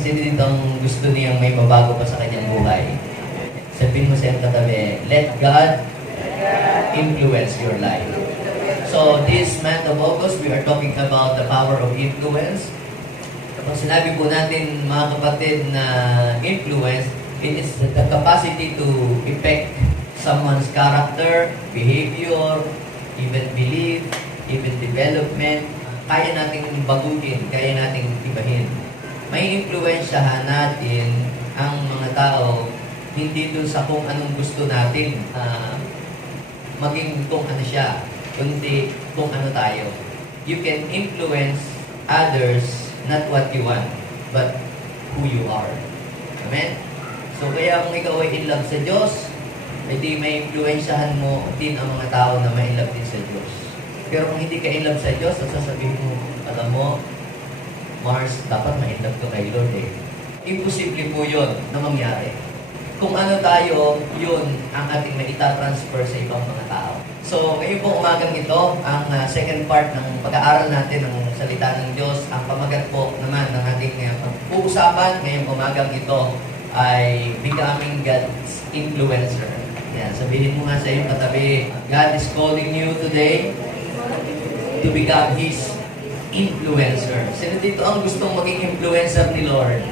Kasi ditong gusto niyang may mabago pa sa kanyang buhay. Sabihin mo sa iyong katabi, let God influence your life. So, this month of August, we are talking about the power of influence. Kapag sinabi po natin, mga kapatid, na influence, it is the capacity to affect someone's character, behavior, even belief, even development. Kaya nating baguhin, kaya nating ibahin. May influensyahan natin ang mga tao hindi dun sa kung anong gusto natin maging kung ano siya, kundi kung ano tayo. You can influence others, not what you want, but who you are. Amen? So kaya kung ikaw ay in love sa Diyos, edi may influensyahan mo din ang mga tao na may in love din sa Diyos. Pero kung hindi ka in love sa Diyos, at sasabihin mo, alam mo, Mars, dapat ma-in love ka kay Lord eh. Imposible po yun na mangyari. Kung ano tayo, yun ang ating maitatransfer sa ibang mga tao. So, ngayon po umagang ito, ang second part ng pag-aaral natin ng salita ng Diyos. Ang pamagat po naman ng ating uusapan ngayong umagang ito ay becoming God's influencer. Yan, sabihin mo nga sa iyong katabi, God is calling you today to become His influencer. Sino dito ang gustong maging influencer ni Lord?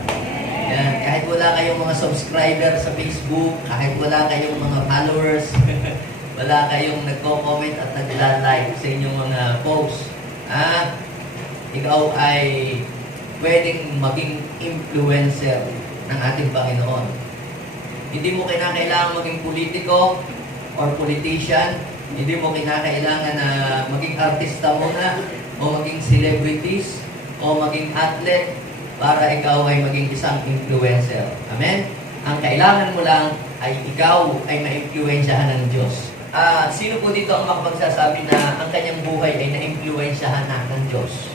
Yan, kahit wala kayong mga subscriber sa Facebook, kahit wala kayong mga followers, wala kayong nagko-comment at nagla-like sa inyong mga posts, ikaw ay pwedeng maging influencer ng ating Panginoon. Hindi mo kinakailangan maging politiko or politician, hindi mo kinakailangan na maging artista muna, o maging celebrities, o maging athlete, para ikaw ay maging isang influencer. Amen? Ang kailangan mo lang ay ikaw ay ma-influensyahan ng Diyos. Sino po dito ang makapagsasabi na ang kanyang buhay ay na-influensyahan na ng Diyos?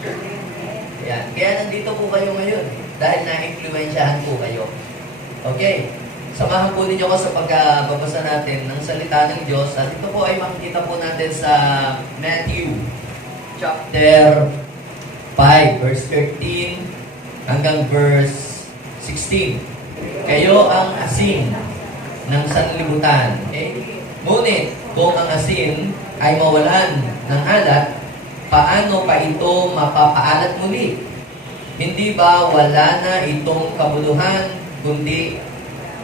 Yan. Kaya nandito po kayo ngayon, dahil na-influensyahan po kayo. Okay? Samahan po ninyo ko sa pagbabasa natin ng salita ng Diyos. At ito po ay makikita po natin sa Matthew chapter 5, verse 13 hanggang verse 16. Kayo ang asin ng sanlibutan. Okay? Ngunit, kung ang asin ay mawalan ng alat, paano pa ito mapapaalat muli? Hindi ba wala na itong kabuluhan, kundi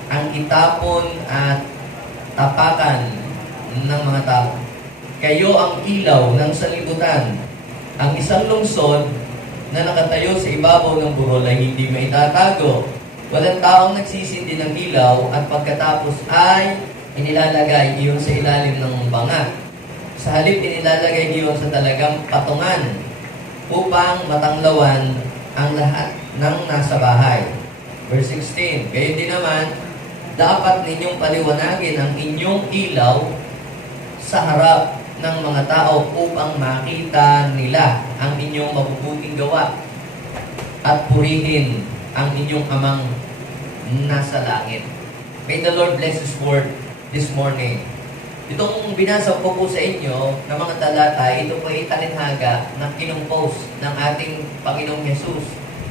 ang itapon at tapakan ng mga tao? Kayo ang ilaw ng sanlibutan. Ang isang lungsod na nakatayo sa ibabaw ng burol ay hindi maitatago. Walang taong nagsisindi ng ilaw at pagkatapos ay inilalagay iyon sa ilalim ng banga. Sa halip, inilalagay iyon sa talagang patungan upang matanglawan ang lahat ng nasa bahay. Verse 16, gayon din naman, dapat ninyong paliwanagin ang inyong ilaw sa harap ng mga tao upang makita nila ang inyong mabubuting gawa at purihin ang inyong amang nasa langit. May the Lord bless His word this morning. Itong binasa ko po sa inyo na mga talata, ito po ay talinhaga na kinumpos ng ating Panginoong Yesus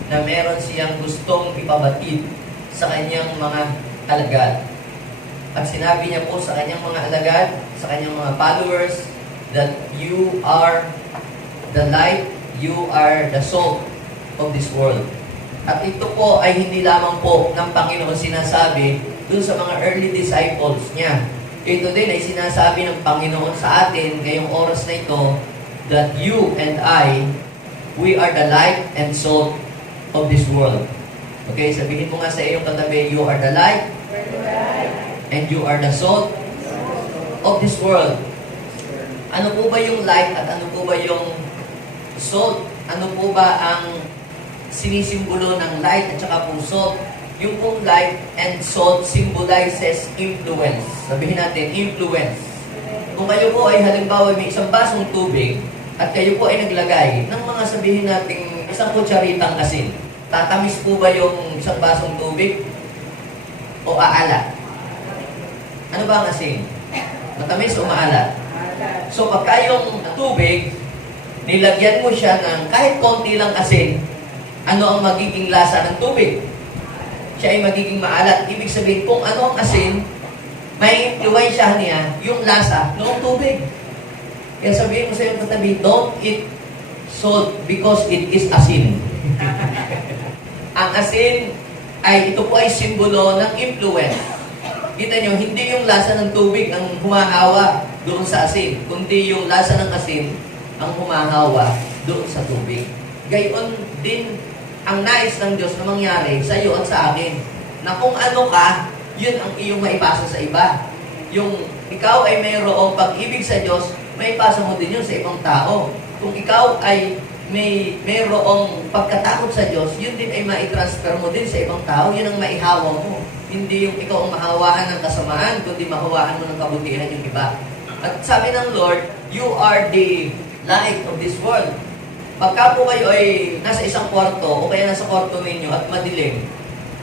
na meron siyang gustong ipabatid sa kanyang mga alagad. At sinabi niya po sa kanyang mga alagad, sa kanyang mga followers, that you are the light, you are the salt of this world. At ito po ay hindi lamang po ng Panginoon sinasabi dun sa mga early disciples niya. Ito din ay sinasabi ng Panginoon sa atin ngayong oras na ito, that you and I, we are the light and salt of this world. Okay, sabihin mo nga sa iyong katabi, you are the light and you are the salt of this world. Ano po ba yung light at ano po ba yung salt? Ano po ba ang sinisimbolo ng light at saka pong salt? Yung pong light and salt symbolizes influence. Sabihin natin, influence. Kung kayo po ay halimbawa may isang basong tubig at kayo po ay naglagay ng mga sabihin nating isang kutsaritang asin, tatamis po ba yung isang basong tubig? O aalat? Ano ba ang asin? Matamis o maalat? So, pagka yung tubig, nilagyan mo siya ng kahit konti lang asin, ano ang magiging lasa ng tubig? siya ay magiging maalat. Ibig sabihin, kung ano ang asin, may influensyahan niya yung lasa noong tubig. Kaya sabihin mo sa iyong katabi, don't eat salt because it is asin. Ang asin ito po ay simbolo ng influence. Kita nyo, hindi yung lasa ng tubig ang humahawa doon sa asin, kundi yung lasa ng asin ang humahawa doon sa tubig. Gayon din ang nais ng Diyos na mangyari sa iyo at sa akin, na kung ano ka, yun ang iyong maipasa sa iba. Yung ikaw ay mayroong pag-ibig sa Diyos, maipasa mo din yun sa ibang tao. Kung ikaw ay mayroong pagkatakot sa Diyos, yun din ay mai-transfer mo din sa ibang tao, yun ang maihawa mo. Hindi yung ikaw ang mahawaan ng kasamaan, kundi mahawaan mo ng kabutihan yung iba. At sabi ng Lord, you are the light of this world. Pagka po kayo ay nasa isang kwarto o kaya nasa kwarto ninyo at madilim,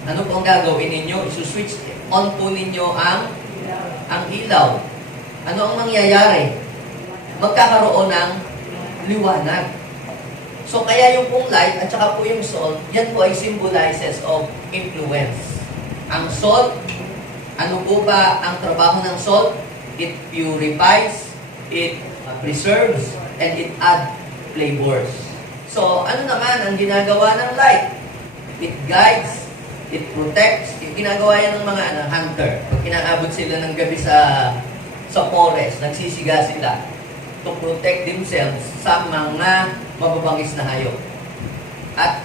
ano po ang gagawin ninyo? Isuswitch on po ninyo ang ilaw. Ano ang mangyayari? Magkakaroon ng liwanag. So kaya yung pong light at saka po yung salt, yan po ay symbolizes of influence. Ang salt, ano po ba ang trabaho ng salt? It purifies, it preserves, and it adds flavors. So, ano naman ang ginagawa ng light? It guides, it protects. Yung ginagawa yan ng mga hunter. Pag kinaabot sila ng gabi sa forest, nagsisiga sila to protect themselves sa mga mababangis na hayop. At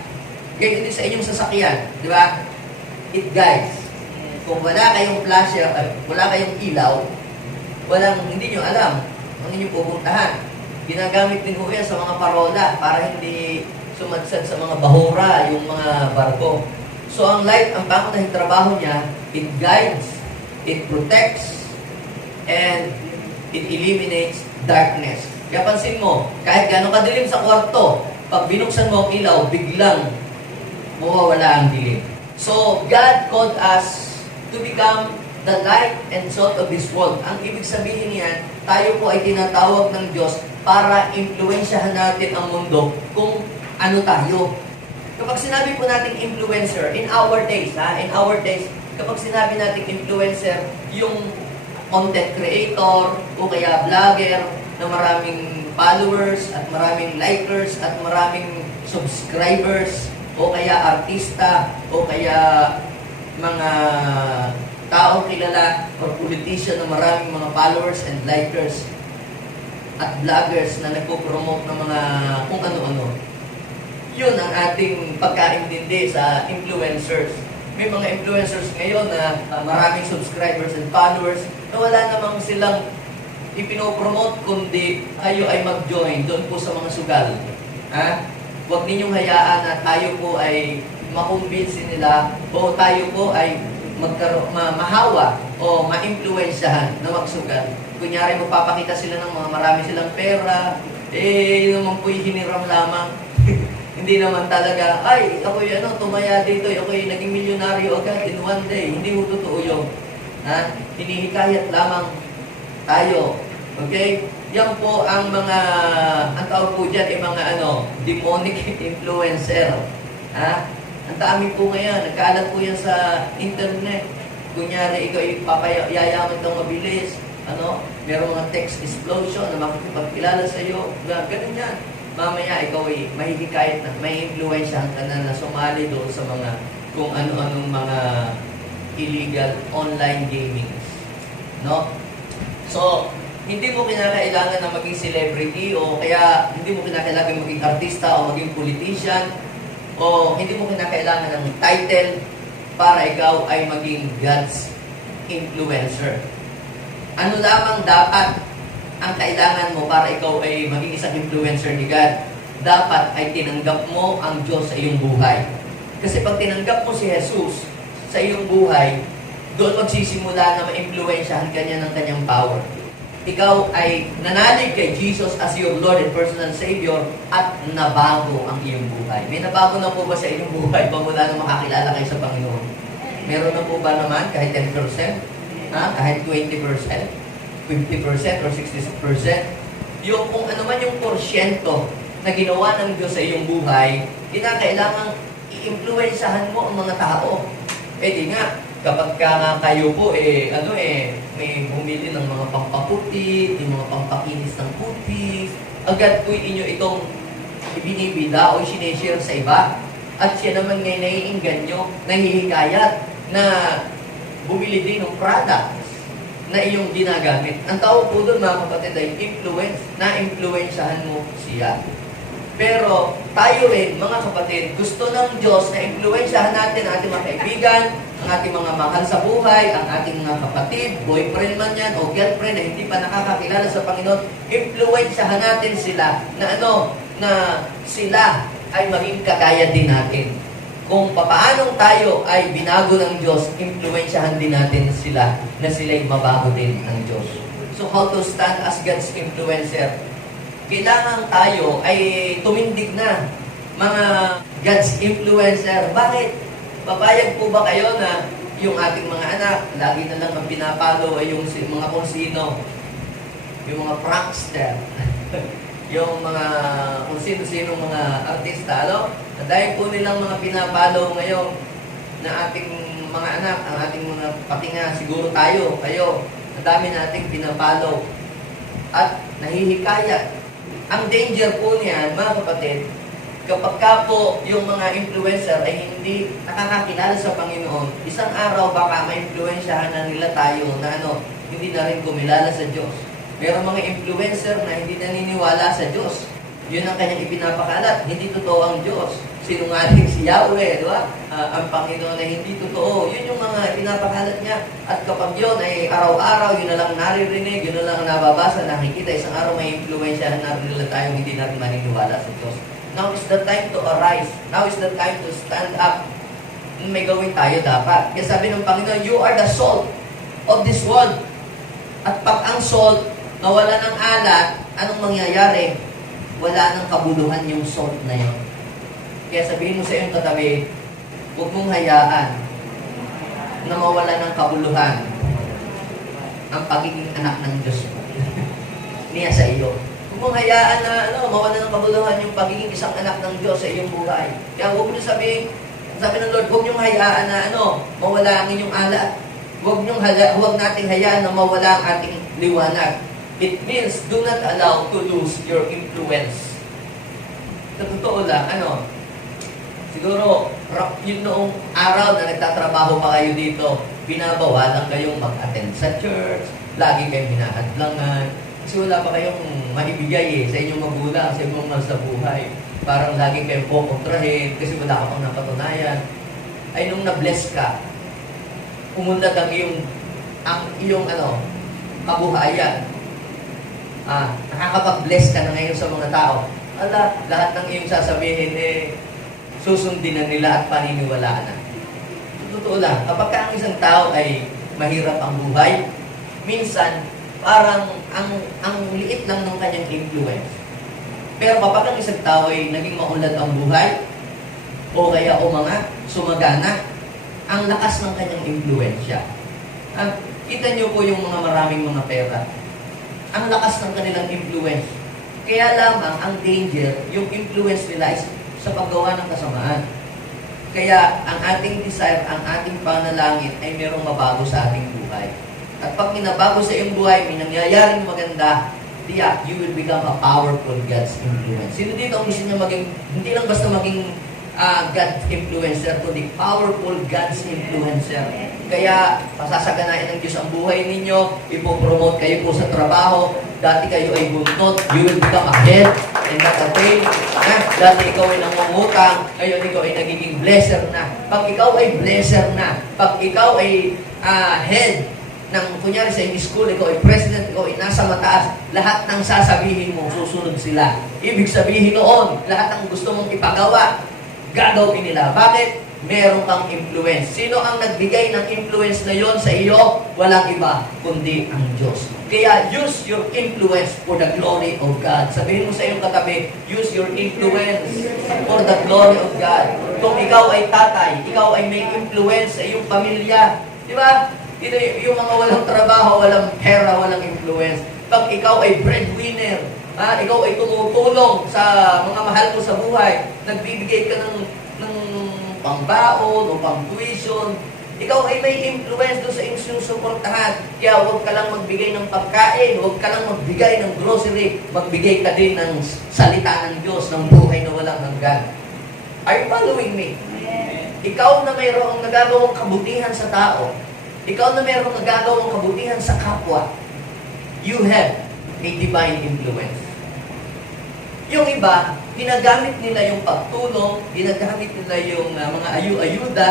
gayon din sa inyong sasakyan, di ba? It guides. Kung wala kayong flasher, wala kayong ilaw, hindi nyo alam ang inyong pupuntahan. Ginagamit din ho yan sa mga parola para hindi sumadsad sa mga bahura, yung mga barko. So ang light, ang pangunahing trabaho niya, it guides, it protects, and it eliminates darkness. Kaya pansin mo, kahit gano'ng kadilim sa kwarto, pag binuksan mo ang ilaw, biglang mawawala ang dilim. So God called us to become the light and salt of this world. Ang ibig sabihin niyan, tayo po ay tinatawag ng Diyos para impluensyahan natin ang mundo kung ano tayo. Kapag sinabi po nating influencer, in our days, kapag sinabi nating influencer, yung content creator o kaya vlogger na maraming followers at maraming likers at maraming subscribers o kaya artista o kaya mga taong kilala or politician na maraming mga followers and likers at vloggers na nagpo-promote ng mga kung ano-ano. Yun ang ating pagkaintindi sa influencers. May mga influencers ngayon na maraming subscribers and followers na wala namang silang ipinopromote kundi kayo ay mag-join doon po sa mga sugal. Huwag ninyong hayaan na tayo po ay makumbinsin nila o tayo po ay mahawa o ma-impluensyahan na magsugal. Kunyari, magpapakita sila ng mga marami silang pera, yun naman po'y hiniram lamang. Hindi naman talaga, ako'y tumaya dito, ako'y naging milyonaryo agad in one day. Hindi mo totoo yun. Hinihikayat lamang tayo. Okay? Yan po ang ang tawag po dyan ay mga demonic influencer. Ang dami po ngayon, nagkaalat po yan sa internet. Kunyari, ikaw yayaman kang mabilis, meron mga text explosion na makikipagkilala sa iyo, ganun yan. Mamaya, ikaw ay mahihikayat na, may influensyahan ka na sumali doon sa mga kung ano-anong mga illegal online gaming. No? So, hindi mo kinakailangan na maging celebrity o kaya hindi mo kinakailangan maging artista o maging politician o hindi mo kinakailangan ng title para ikaw ay maging God's influencer. Ano lamang dapat ang kailangan mo para ikaw ay maging isang influencer ni God? Dapat ay tinanggap mo ang Diyos sa iyong buhay. Kasi pag tinanggap mo si Jesus sa iyong buhay, doon magsisimula na ma-influensyahan ka niya ng kanyang power. Ikaw ay nanalig kay Jesus as your Lord and personal Savior at nabago ang iyong buhay. May nabago na po ba sa iyong buhay pagmula na makakilala kayo sa Panginoon? Meron na po ba naman kahit 10%? Kahit 20%? 50% or 60%? Yung kung ano man yung porsyento na ginawa ng Diyos sa iyong buhay, kinakailangang i-influensyahan mo ang mga tao. Eh di nga, kapag ka nga kayo po, may bumili ng mga pampaputi, yung mga pampakinis ng putis, agad po inyo itong ibinibida o sinishare sa iba. At siya naman ngayon naiinganyo, nahihikayat na bumili din ng products na iyong ginagamit. Ang tawag po doon mga kapatid ay influence, na-influensyahan mo siya. Pero tayo rin, mga kapatid, gusto ng Diyos na influensyahan natin ang ating mga kaibigan, ang ating mga mahal sa buhay, ang ating mga kapatid, boyfriend man yan o girlfriend na hindi pa nakakakilala sa Panginoon, influensyahan natin sila na na sila ay maging kagaya din natin. Kung papaanong tayo ay binago ng Diyos, influensyahan din natin sila na sila'y mabago din ng Diyos. So how to stand as God's influencer? Kailangan tayo ay tumindig na mga God's influencer. Bakit? Papayag po ba kayo na yung ating mga anak, lagi na lang ang pinapalo ay yung mga kung sino, yung mga prankster, yung mga kung sino-sino mga artista, dahil po nilang mga pinapalo ngayon na ating mga anak, ang ating mga pati nga siguro tayo, kayo, ang dami nating pinapalo at nahihikayat. Ang danger po niyan, mga kapatid, kapag ka po yung mga influencer ay hindi nakakakilala sa Panginoon, isang araw baka ma-influensyahan na nila tayo na hindi na rin kumilala sa Diyos. Merong mga influencer na hindi naniniwala sa Diyos. Yun ang kanyang ipinapakalat. Hindi totoo ang Diyos. Sinungaling si Yahweh, di ba? Ang Panginoon na hindi totoo. Yun yung mga ipinapakalat niya. At kapag yun ay araw-araw, yun na lang naririnig, yun na lang nababasa, nakikita, isang araw may influensyahan na nila tayo, hindi natin maniniwala sa Diyos. Now is the time to arise. Now is the time to stand up. May gawin tayo dapat. Kaya sabi ng Panginoon, you are the salt of this world. At pag ang salt nawala ng alat, anong mangyayari? Wala ng kabuluhan yung salt na yun. Kaya sabihin mo sa iyong katabi, huwag mong hayaan na mawala ng kabuluhan ang pagiging anak ng Diyos mo. Niya sa iyo. Huwag mong hayaan na mawala ng kabuluhan yung pagiging isang anak ng Diyos sa iyong buhay. Kaya huwag mo sabihin, sabi ng Lord, huwag niyong hayaan na mawala ang inyong alat. Huwag nating hayaan na mawala ang ating liwanag. It means, do not allow to lose your influence. Sa totoo lang, siguro, yun noong araw na nagtatrabaho pa kayo dito, binabawalan kayong mag-attend sa church, lagi kayong hinahadlangan, kasi wala pa kayong maibigay sa inyong magulang, sa inyong mahal sa buhay. Parang lagi kayong kukontrahin, kasi wala ka pang napatunayan. Ay, nung na-bless ka, umunlad ang iyong kabuhayan. Nakakapag-bless ka na ngayon sa mga tao. Lahat ng iyong sasabihin, susundin na nila at paniniwalaan na. Totoo lang, kapag ang isang tao ay mahirap ang buhay, minsan, parang ang liit lang ng kanyang influence. Pero kapag ang isang tao ay naging maunlad ang buhay, o kaya sumagana, ang lakas ng kanyang influensya. Kita niyo po yung mga maraming mga pera. Ang lakas ng kanilang influence. Kaya lamang ang danger, yung influence nila is sa paggawa ng kasamaan. Kaya ang ating desire, ang ating panalangin ay merong mabago sa ating buhay. At pag minabago sa iyong buhay, may nangyayaring maganda, you will become a powerful God's influence. Sino dito ang gusto niya hindi lang basta maging God's influencer, kundi powerful God's influencer. Kaya, pasasaganain ng Diyos ang buhay ninyo, ipopromote kayo po sa trabaho, dati kayo ay buntot, you will become a head and not a tail. Dati ikaw ay nangungutang, ngayon ikaw ay nagiging blesser na. Pag ikaw ay blesser na, pag ikaw ay head ng, kunyari sa school, ikaw ay president, ikaw ay nasa mataas, lahat ng sasabihin mo, susunod sila. Ibig sabihin noon, lahat ng gusto mong ipagawa, gagawin nila. Bakit? Meron kang influence. Sino ang nagbigay ng influence na yon sa iyo? Walang iba, kundi ang Diyos. Kaya use your influence for the glory of God. Sabihin mo sa iyong katabi, use your influence for the glory of God. Kung ikaw ay tatay, ikaw ay may influence sa iyong pamilya. Di ba? Yung mga walang trabaho, walang pera, walang influence. Pag ikaw ay breadwinner, ikaw ay tumutulong sa mga mahal mo sa buhay, nagbibigay ka ng pangbaon o pang-tuition, Ikaw ay may influence doon sa iyong sinusuportahan. Kaya huwag ka lang magbigay ng pagkain, huwag ka lang magbigay ng grocery, magbigay ka din ng salita ng Diyos, ng buhay na walang hanggan. Are you following me? Ikaw na mayroong nagagawang kabutihan sa tao, ikaw na mayroong nagagawang kabutihan sa kapwa, you have a divine influence. Yung iba, ginagamit nila yung pagtulong, ginagamit nila yung mga ayu-ayuda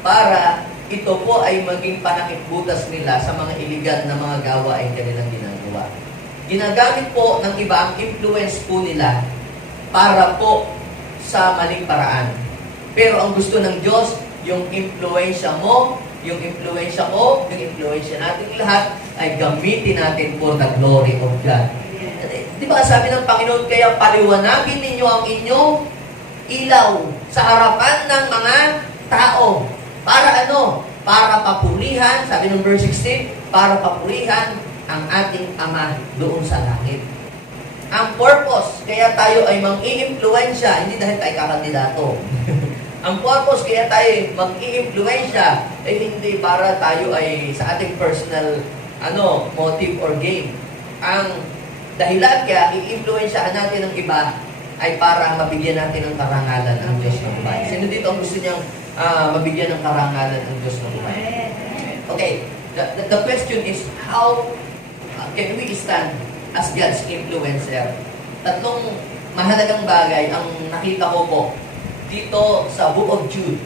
para ito po ay maging panakipbutas nila sa mga iligan na mga gawain kanilang ginagawa. Ginagamit po ng iba ang influence po nila para po sa maling paraan. Pero ang gusto ng Diyos, yung influensya mo, yung influensya ko, yung influensya natin lahat, ay gamitin natin for the glory of God. Di ba sabi ng Panginoon, kaya paliwanagin ninyo ang inyong ilaw sa harapan ng mga tao. Para ano? Para papurihan, sabi ng verse 16, para papurihan ang ating Ama doon sa langit. Ang purpose, kaya tayo ay mang-i-influensya, hindi dahil tayo kakandidato. Ang purpose, kaya tayo mag-i-influensya, ay hindi para tayo ay sa ating personal motive or gain. Ang dahilan kaya i-influensyahan natin ng iba ay para mabigyan natin ng karangalan ng Diyos ng buhay. Sino dito ang gusto niyang mabigyan ng karangalan ng Diyos ng buhay? Okay, the question is, how can we stand as God's influencer? Tatlong mahalagang bagay ang nakita ko po dito sa Book of Jude.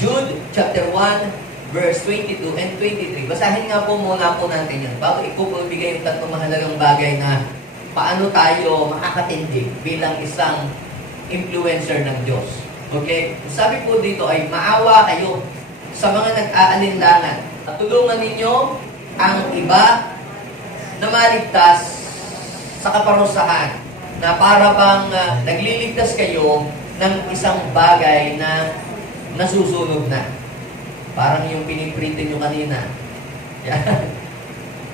Jude chapter 1, verse 22 and 23. Basahin nga po muna po natin yan. Bago ipupulbigay yung tatlong mahalagang bagay na paano tayo makakatindig bilang isang influencer ng Diyos. Okay? Sabi po dito ay maawa kayo sa mga nag-aalinlangan at tulungan ninyo ang iba na maligtas sa kaparusahan na para bang nagliligtas kayo ng isang bagay na nasusunod na. Parang yung piniprint nyo kanina. Yan.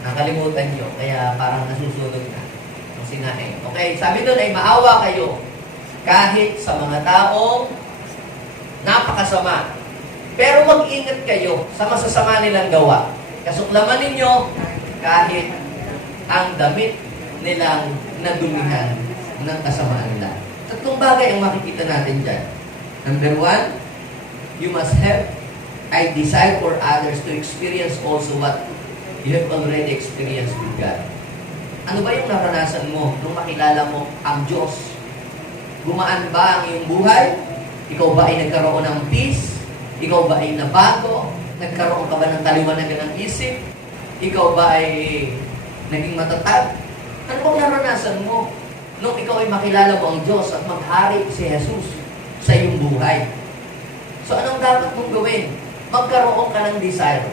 Nakalimutan nyo. Kaya parang nasusunod na. Ang sinahin. Okay, sabi doon ay maawa kayo kahit sa mga taong napakasama. Pero mag-ingat kayo sa masasama nilang gawa. Kasuklaman ninyo kahit ang damit nilang nadumihan ng kasamaan nila. Tatlong bagay ang makikita natin dyan. Number 1, you must have a desire for others to experience also what you have already experienced with God. Ano ba yung naranasan mo nung makilala mo ang Diyos? Gumaan ba ang iyong buhay? Ikaw ba ay nagkaroon ng peace? Ikaw ba ay nabago? Nagkaroon ka ba ng taliwanagan ng isip? Ikaw ba ay naging matatag? Ano bang naranasan mo nung ikaw ay makilala mo ang Diyos at maghari si Jesus sa iyong buhay? So anong dapat mong gawin? Magkaroon ka ng desire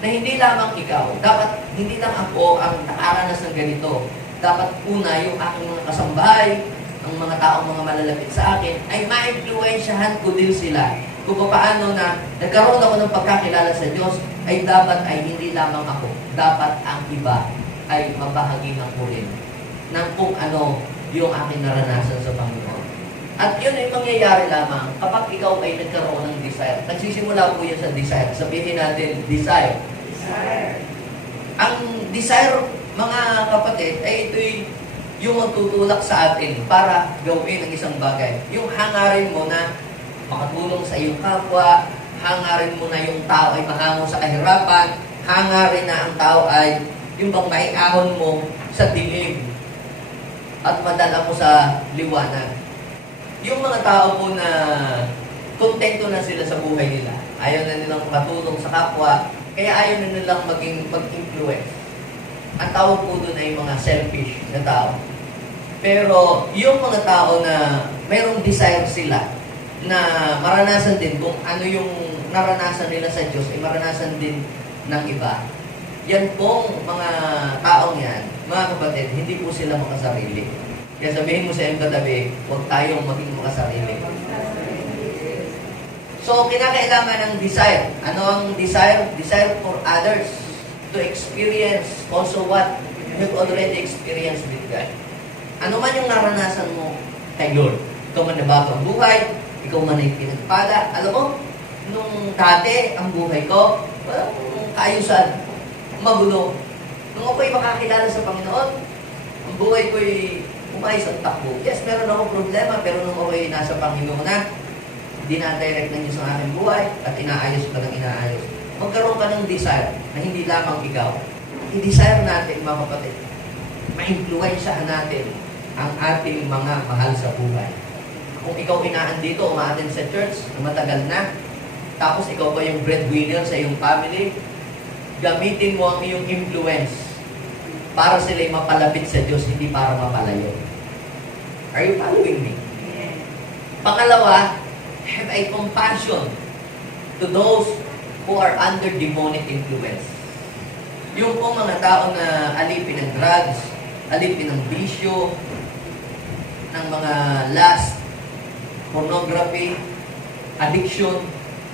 na hindi lamang ikaw, dapat hindi lang ako ang nakaranas ng ganito. Dapat una yung aking mga kasambahay, ang mga taong mga malalapit sa akin, ay ma-influensyahan ko din sila. Kung paano na nagkaroon ako ng pagkakilala sa Diyos, ay dapat ay hindi lamang ako. Dapat ang iba ay mabahagihan ko rin ng kung ano yung aking naranasan sa Panginoon. At yun ay mangyayari lamang kapag ikaw ay nagkaroon ng desire. Nagsisimula po yan sa desire. Sabihin natin, desire. Ang desire, mga kapatid, ay ito'y yung magtutulak sa atin para gawin ang isang bagay. Yung hangarin mo na makatulong sa iyong kapwa, hangarin mo na yung tao ay mahango sa kahirapan, hangarin na ang tao ay yung bang maiahon mo sa dilim at madala mo sa liwanag. Yung mga tao po na kontento na sila sa buhay nila, ayaw na nilang matulong sa kapwa, kaya ayaw na nilang mag-influence. Ang tawag po doon ay mga selfish na tao. Pero yung mga tao na mayroong desire sila na maranasan din kung ano yung naranasan nila sa Diyos, ay maranasan din ng iba. Yan pong mga taong yan, mga kapatid, hindi po sila makasarili. Kaya sabihin mo sa iyong katabi, huwag tayong maging makasarili. So, kinakailangan ng desire. Ano ang desire? Desire for others to experience also what you've already experienced with God. Ano man yung naranasan mo kay Lord. Ikaw man nabago ang buhay, ikaw man ay pinagpala. Alam mo, Nung dati, ang buhay ko, walang kaayusan, magulo. Nung ako'y makakilala sa Panginoon, ang buhay ko'y umayos ang takbo. Yes, meron ako problema, pero nung ako'y nasa Panginoon na, dinadirect na Diyos ang aking buhay at inaayos ka ng inaayos. Magkaroon ka ng desire na hindi lamang ikaw. I-desire natin, mga kapatid, ma-influensyahan natin ang ating mga mahal sa buhay. Kung ikaw inaandito, umaattend sa church na matagal na, tapos ikaw pa yung breadwinner sa iyong family, gamitin mo ang iyong influence para sila'y mapalapit sa Diyos, hindi para mapalayo. Are you following me? Pangalawa, have a compassion to those who are under demonic influence. Yung pong mga tao na alipin ng drugs, alipin ng bisyo, ng mga lust, pornography, addiction,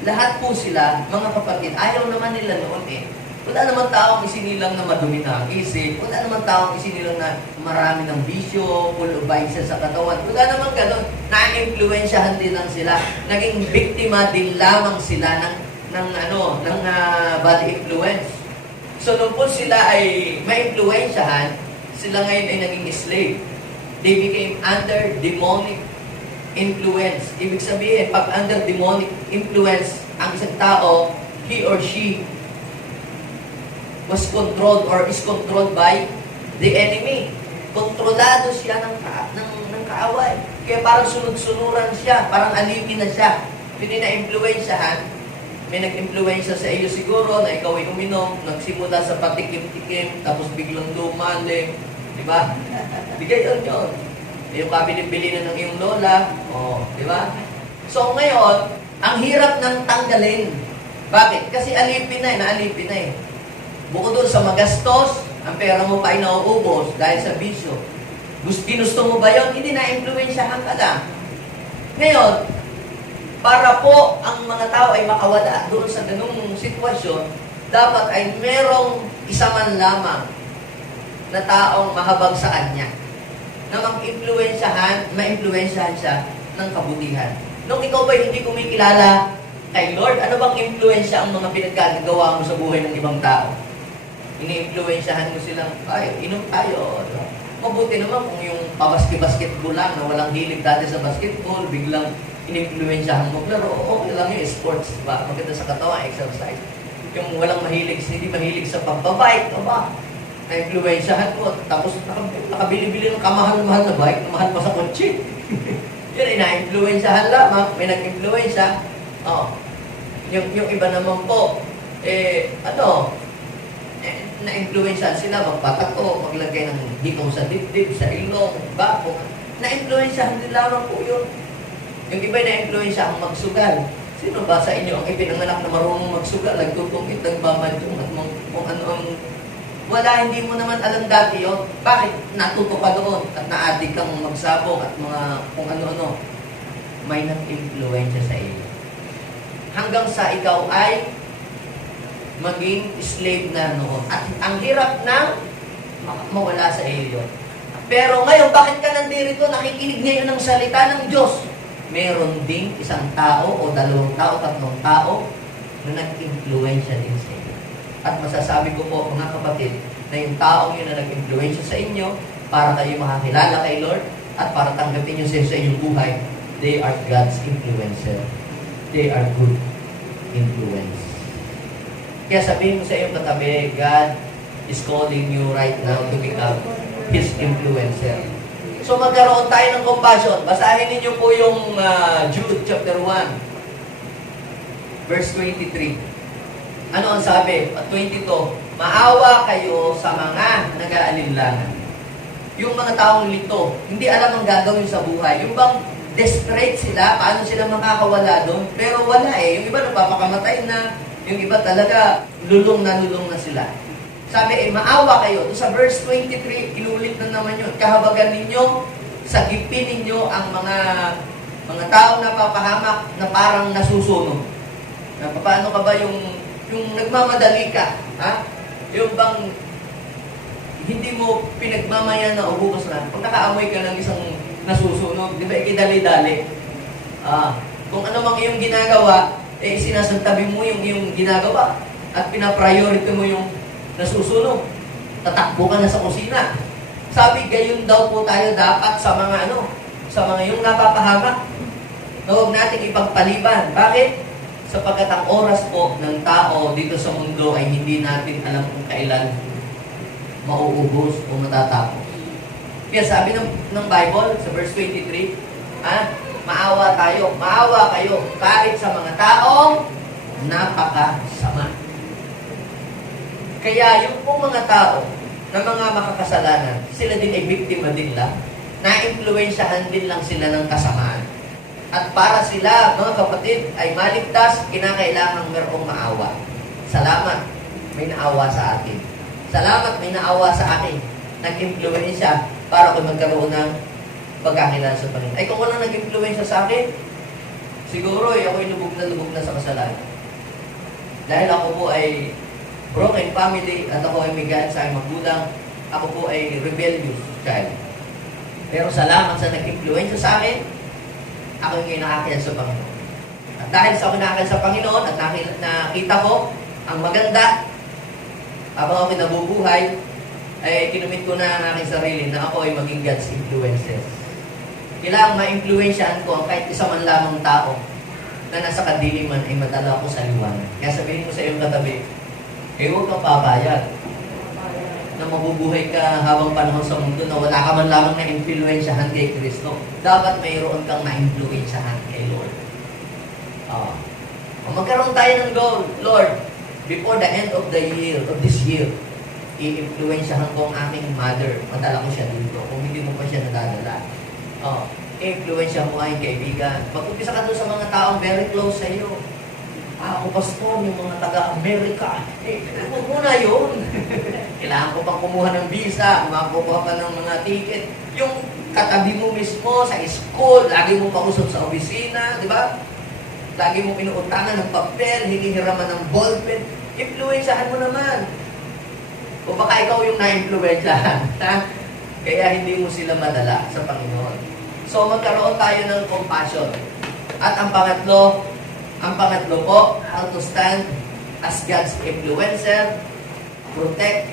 lahat po sila, mga kapatid, ayaw naman nila noon eh. Wala naman taong isinilang na madumi na ang isip, wala naman taong isinilang na marami ng bisyo, full of vices sa katawan, wala naman ganun. Na-influensyahan din lang sila, naging biktima din lamang sila ng bad influence. So nung po sila ay ma-influensyahan, sila ngayon ay naging slave. They became under demonic influence. Ibig sabihin, pag under demonic influence, ang isang tao, he or she was controlled or is controlled by the enemy. Kontrolado siya ng kaaway. Kaya parang sunod-sunuran siya, parang alipin na siya. Hindi na-influensyahan, may nag-influensya sa iyo siguro na ikaw ay uminom, nagsimula sa patikim-tikim, tapos biglang lumalim. Di ba? Di gayon yun. Yung kabili-bili na ng iyong lola. Di ba? So ngayon, ang hirap ng tanggalin. Bakit? Kasi alipin na naalipin na eh. Bukod doon sa magastos, ang pera mo pa ay nauubos dahil sa bisyo. Ginusto mo ba yun? Hindi na-influensyahan ka lang. Ngayon, para po ang mga tao ay makawala doon sa ganung sitwasyon, dapat ay merong isa man lamang na taong mahabag sa kanya na ma-influensyahan siya ng kabutihan. Nung ikaw ba hindi kumikilala kay Lord, ano bang influensya ang mga pinagkagawa mo sa buhay ng ibang tao? Ini-influensyahan mo silang, ay, inom tayo. Mabuti naman kung yung pabasketball lang na walang hilig dati sa basketball, biglang in-influensyahan mo maglaro, okay lang yung sports, diba? Maganda sa katawan, exercise. Yung walang mahilig, hindi mahilig sa pagbabike, diba? Na-influensyahan mo, tapos nakabili-bili ng kamahal-mahal na bike, na mahal pa sa kotse. Yun ay na-influensyahan lamang, may nag-influensya. Yung iba naman po, na-influensyahan sila, magpatato, maglagay ng hikaw sa dibdib, sa ilong, bako. Na-influensyahan din lamang po yun. Yung iba na-influensyahan magsugal. Sino ba sa inyo ang ipinanganak na marunong magsugal, nagtutungkit, nagbabadyong, at kung ano ang... Wala, hindi mo naman alam dati yun. Bakit? Natuto ka doon at na-addict kang magsabong at mga kung ano-ano. May nag-influensya sa iyo. Hanggang sa ikaw ay maging slave na noon. At ang hirap na mawala sa iyo. Pero ngayon, bakit ka nandito? Nakikinig ngayon ng salita ng Diyos. Meron ding isang tao o dalawang tao, tatlong tao na nag-influensya din sa iyo. At masasabi ko po, mga kapatid, na yung taong yun na nag-influensya sa inyo para kayo makakilala kay Lord at para tanggapin nyo sa inyong buhay, they are God's influencer. They are good influence. Kaya sabihin mo sa iyong katabi, God is calling you right now to become His influencer. So magkaroon tayo ng compassion. Basahin ninyo po yung Jude chapter 1, verse 23. Ano ang sabi? At 22, maawa kayo sa mga nag-aalinlangan. Yung mga taong lito, hindi alam ang gagawin sa buhay. Yung bang desperate sila, paano sila makakawala doon? Pero wala eh. Yung iba napapakamatay na, yung iba talaga lulong na sila. Sabi maawa kayo. Doon sa verse 23, inulit na naman yun. Kahabagan ninyo, sagipin ninyo ang mga taong napapahamak na parang nasusunog. Paano ka ba yung nagmamadali ka? Ha? Yung bang hindi mo pinagmamaya na bukas na. Pag nakaamoy ka ng isang nasusunog, di ba ikidali-dali? Kung ano mang iyong ginagawa, sinasantabi mo yung iyong ginagawa at pinapriority mo yung nasusunog. Tatakbo ka na sa kusina. Sabi, gayon daw po tayo dapat sa mga sa mga yung napapahamak. Na huwag natin ipagpaliban. Bakit? Sapagkat ang oras po ng tao dito sa mundo ay hindi natin alam kung kailan mauubos o matatapos. Kaya sabi ng Bible sa verse 23, maawa kayo kahit sa mga taong napakasama. Kaya yung pong mga tao na mga makakasalanan, sila din ay biktima din lang. Na-impluensyahan din lang sila ng kasamaan. At para sila, mga kapatid, ay maligtas, kinakailangan mayroong maawa. Salamat, may naawa sa akin. Salamat, may naawa sa akin. Nag-impluensya para ako magkaroon ng pagkakilala sa Panginoon. Ay kung walang nag-impluensya sa akin, siguro ako'y lubog na sa kasalanan. Dahil ako po ay broken family at ako ay may galit sa aking magulang, ako po ay rebellious child. Pero salamat sa nag-impluensya sa akin, ako yung kinakakil sa Panginoon. At dahil sa kinakakil sa Panginoon at nakita ko ang maganda, habang ako nabubuhay, ay kinumit ko na ang aking sarili na ako ay maging God's influences. Kailangan ma-influensyahan ko ang kahit isa man lamang tao na nasa kadiliman ay madala ko sa liwanag. Kaya sabihin ko sa iyong katabi, huwag kang papayag na mabubuhay ka habang panahon sa mundo na wala ka man lamang na-influensyahan kay Kristo. Dapat mayroon kang na-influensyahan kay Lord. Magkaroon tayo ng goal, Lord, before the end of this year, i-influensyahan ko ang aking mother. Madala ko siya dito. Kung hindi mo pa siya nadadala. I-influensyahan mo ang kaibigan. Pag-umpisa ka doon sa mga taong very close sa iyo. Ako, pastor, yung mga taga-Amerika. Huwag mo na yun. Kailangan ko pang kumuha ng visa, makukuha pa ng mga ticket. Yung katabi mo mismo sa school, lagi mo pausap sa opisina, di ba? Lagi mo pinuutangan ng papel, hinihiraman ng ballpen. Influensyahan mo naman. O baka ikaw yung na-influensyahan. Kaya hindi mo sila madala sa Panginoon. So magkaroon tayo ng compassion. At ang pangatlo po, how to stand as God's influencer, protect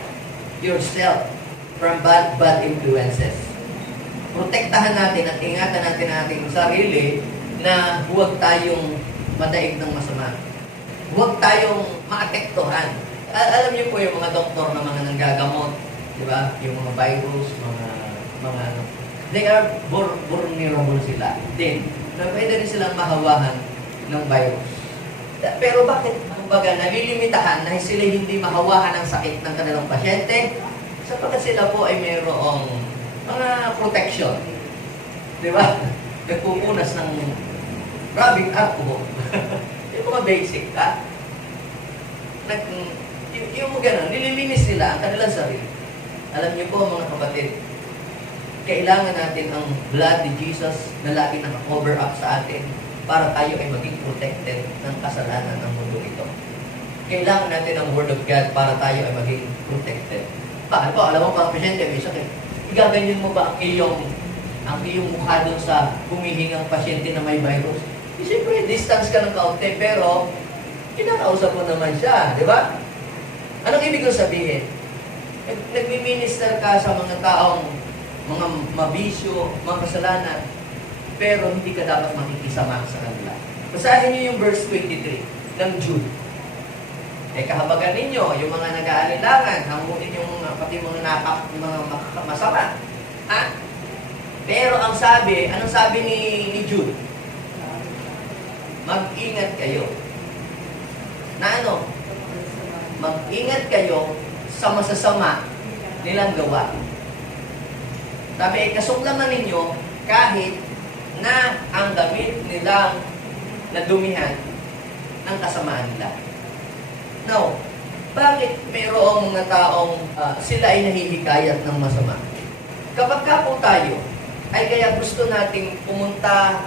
yourself from bad influences. Protektahan natin at ingatan natin ang ating sarili na huwag tayong madaig ng masama. Huwag tayong maapektuhan. Alam niyo po yung mga doktor na mga nanggagamot, di ba? Yung mga virus, they are vulnerable sila. Then, pwede rin silang mahawahan ng virus. Pero bakit, kumbaga, nalilimitahan na sila hindi mahawahan ng sakit ng kanilang pasyente? Sapagkat sila po ay mayroong mga protection. Di ba? Nagpupunas ng rubbing alcohol. Yung mga basic, ha? Yung gano'n, nililinis nila ang kanilang sarili. Alam niyo po, mga kapatid, kailangan natin ang blood ni Jesus na lagi naka-cover up sa atin para tayo ay maging protected ng kasalanan ng mundo ito. Kailangan natin ang Word of God para tayo ay maging protected. Paano po? Alam mo, pang pasyente, may sakit. Igaganyan mo ba ang iyong mukha doon sa humihingang pasyente na may virus? Siyempre, distance ka ng kaunti, pero kinakausap mo naman siya, di ba? Anong ibig ko sabihin? Nagmi-minister ka sa mga taong mga mabisyo, mga kasalanan, pero hindi ka dapat makikisama sa kanila. Basahin niyo yung verse 23 ng Jude. Kahabagan ninyo, yung mga nag-aalilangan, hamunin yung pati mga masama. Pero ang sabi, anong sabi ni Jude? Mag-ingat kayo. Na ano? Mag-ingat kayo sa masasama nilang gawa. Sabi, kasuklaman ninyo kahit na ang damit nilang nadumihan ng kasamaan nila. Now, bakit mayroong mga taong sila ay nahihikayat ng masama? Kapag ka po tayo, ay kaya gusto nating pumunta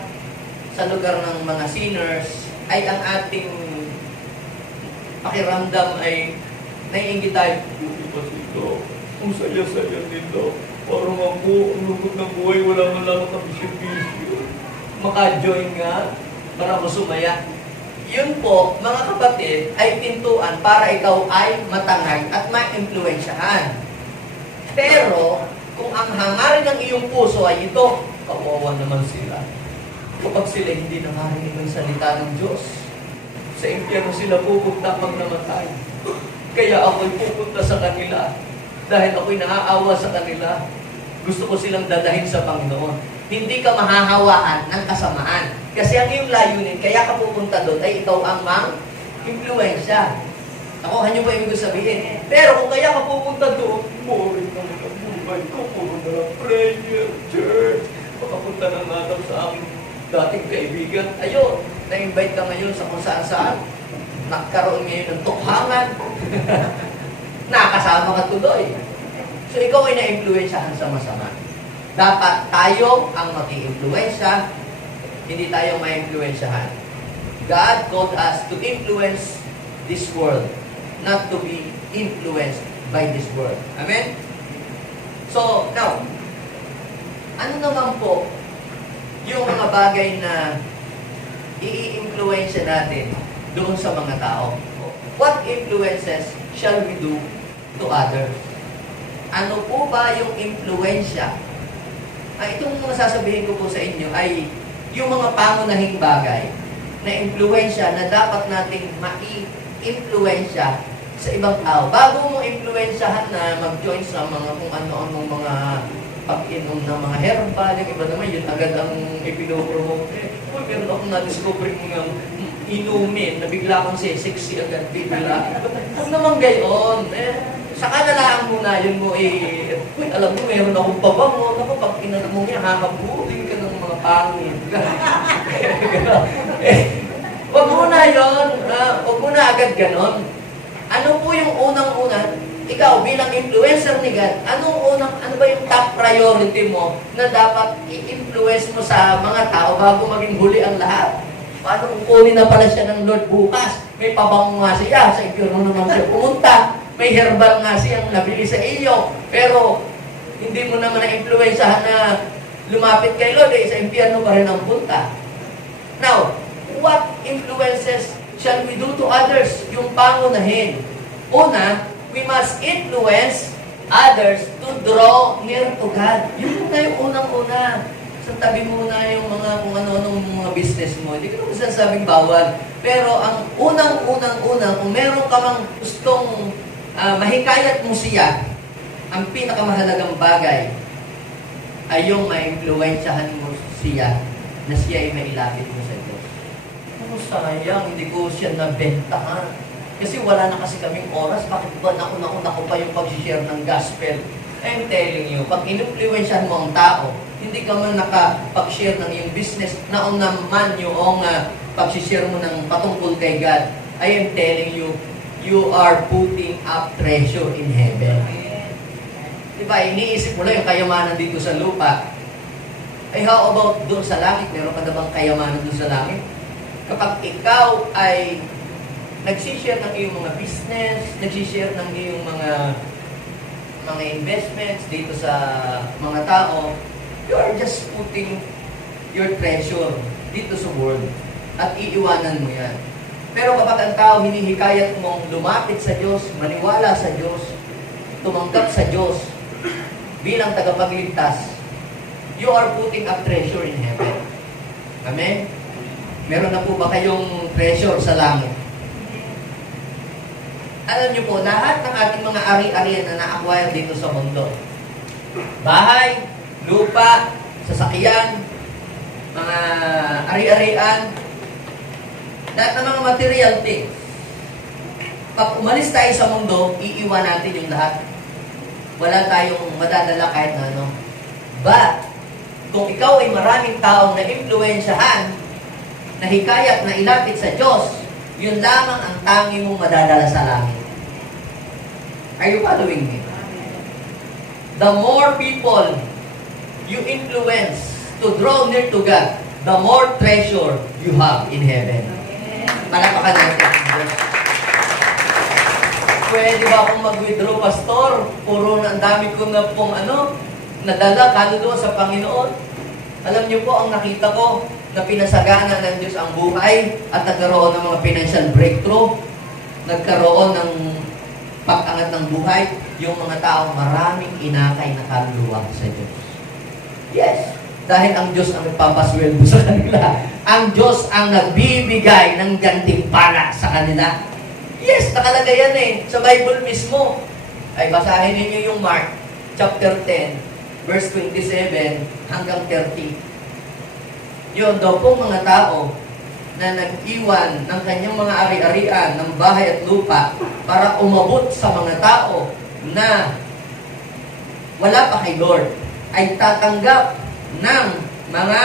sa lugar ng mga sinners, ay ang ating pakiramdam ay naiingit tayo. Ito, ang saya-saya nito. Parang ako, ang lungkot ng buhay, wala man lang ang bisyo-bisyo. Maka-join nga, para ako sumaya. yun po, mga kapatid, ay pintuan para ikaw ay matangay at ma-impluensyahan. Pero, kung ang hangarin ng iyong puso ay ito, kawawa naman sila. Kapag sila hindi nakarinig ng salita ng Diyos, sa impyerno sila pupunta pag namatay. Kaya ako'y pupunta sa kanila dahil ako'y naaawa sa kanila. Gusto ko silang dadahin sa Panginoon. Hindi ka mahahawaan ng kasamaan. Kasi ang iyong layunin, kaya ka pupunta doon, ay ikaw ang mang-impluensya. Nakuha niyo ba yung gusto sabihin? Pero kung kaya ka pupunta doon, boring naman ang buhay ko, puro na lang prayer, church. Makapunta na nga daw sa aking dating kaibigan. Ayun, na-invite ka ngayon sa kung saan-saan. Nagkaroon ngayon ng tukhangan. Nakasama ka tuloy. So ikaw ay na-impluensyahan sa masama. Dapat tayo ang mag-i-impluensya, hindi tayo ma-impluensyahan. God called us to influence this world, not to be influenced by this world. Amen? So, now, ano naman po yung mga bagay na i-influensya natin doon sa mga tao? What influences shall we do to others? Ano po ba yung influensya? Itong mga sasabihin ko po sa inyo ay yung mga pangunahing bagay na influensya na dapat nating mai-influensya sa ibang tao. Bago mo influensyahan na mag-join sa mga kung ano-anong mga pag-inom ng mga herbal, yung iba naman yun agad ang ipinopromote. Uy, meron akong na-discover mga inumin na bigla kang sexy agad, bigla. Huwag naman gayon. Saka na lang muna yun mo uy, alam mo, meron akong pabango. Naku, pag inanap mo niya, hahapulin ka ng mga pangit. Huwag muna yun. Huwag muna agad ganon. Ano po yung unang-una? Ikaw, bilang influencer ni God, ano ba yung top priority mo na dapat i-influence mo sa mga tao bago maging huli ang lahat? Paano kung kunin na pala siya ng Lord bukas? May pabango nga siya, sa impyerno naman siya pumunta. May herbal nga siyang nabili sa iyo. Pero, hindi mo naman na-influensyahan na lumapit kay Lord, sa impyerno pa rin ang punta. Now, what influences shall we do to others? Yung pangunahin. Una, we must influence others to draw near to God. Yun na yung unang-una. Sa tabi muna yung mga kung ano-anong mga business mo. Hindi ko naman sinasabing bawal. Pero ang unang-unang-unang, kung meron ka mang gustong mahikayat mo siya, ang pinakamahalagang bagay ay yung ma-influensyahan mo siya na siya ay mailapit mo sa Diyos. Ano sayang, hindi ko siya nabentahan. Kasi wala na kasi kaming oras. Bakit ba nauna-una ko pa yung pag-share ng gospel? I'm telling you, pag in-influensyahan mo ang tao, hindi ka man nakapag-share ng iyong business, nauna man yung pag-share mo ng patungkol kay God, I am telling you, you are putting up treasure in heaven. Diba, iniisip mo lang yung kayamanan dito sa lupa. Ay, how about doon sa langit? Meron ka na bang kayamanan doon sa langit? Kapag ikaw ay nagsishare ng iyong mga business, nagsishare ng iyong mga investments dito sa mga tao, you are just putting your treasure dito sa world at iiwanan mo yan. Pero kapag ang tao hinihikayat mong lumapit sa Diyos, maniwala sa Diyos, tumanggap sa Diyos bilang tagapagligtas, you are putting up treasure in heaven. Amen? Meron na po ba kayong treasure sa langit? Alam niyo po, lahat ng ating mga ari-arian na na-acquire dito sa mundo, bahay, lupa, sasakyan, mga ari-arian, lahat ng mga material things. Pag umalis tayo sa mundo, iiwan natin yung lahat. Wala tayong madadala kahit na ano. But, kung ikaw ay maraming taong na-impluensyahan, na hikayat na ilapit sa Diyos, yun lamang ang tangi mong madadala sa langit. Are you following me? The more people you influence to draw near to God, the more treasure you have in heaven. Palapakan natin. Pwede ba akong mag-withdraw, Pastor? Puro na ang dami ko na pong nadala, kaluluwa sa Panginoon. Alam niyo po, ang nakita ko, na pinasagana ng Diyos ang buhay at nagkaroon ng mga financial breakthrough, nagkaroon ng pag-angat ng buhay, yung mga taong maraming inakay na kaluluwa sa Diyos. Yes, dahil ang Diyos ang nagpapasweldo sa kanila. Ang Diyos ang nagbibigay ng gantimpala sa kanila. Yes, nakalagay yan sa Bible mismo. Ay, basahin ninyo yung Mark chapter 10, verse 27 hanggang 30. Yun daw pong mga tao na nag-iwan ng kanyang mga ari-arian ng bahay at lupa para umabot sa mga tao na wala pa kay Lord, ay tatanggap ng mga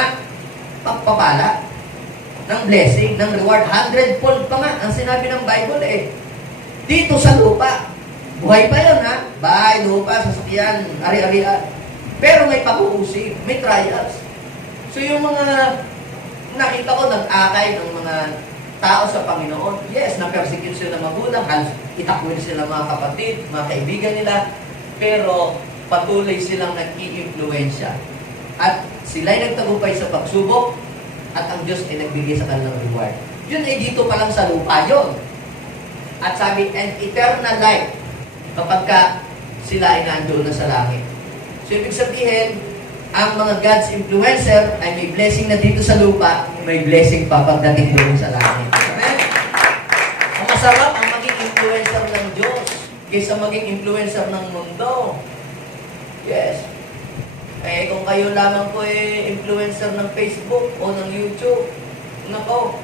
pagpapala, ng blessing, ng reward. 100-fold pa nga ang sinabi ng Bible dito sa lupa. Buhay pa yun bahay, lupa, sasakyan, ari-arian. Pero may pag-uusig, may trials. So yung mga nakita ko nag-akay ng mga tao sa Panginoon, yes, na-persecute sila ng magulang, itakwil sila mga kapatid, mga kaibigan nila, pero patuloy silang nag-i-influensya. At sila'y nagtagumpay sa pagsubok, at ang Diyos ay nagbigay sa kanilang reward. Yun ay dito pa lang sa lupa yun. At sabi, and eternal life, kapag ka sila ay nandoon na sa langit. So ibig sabihin, ang mga God's influencer ay may blessing na dito sa lupa, may blessing pa pagdating doon sa langit. Amen? Ang masarap ang maging influencer ng Diyos kaysa maging influencer ng mundo. Yes. Kung kayo lamang po influencer ng Facebook o ng YouTube, nako,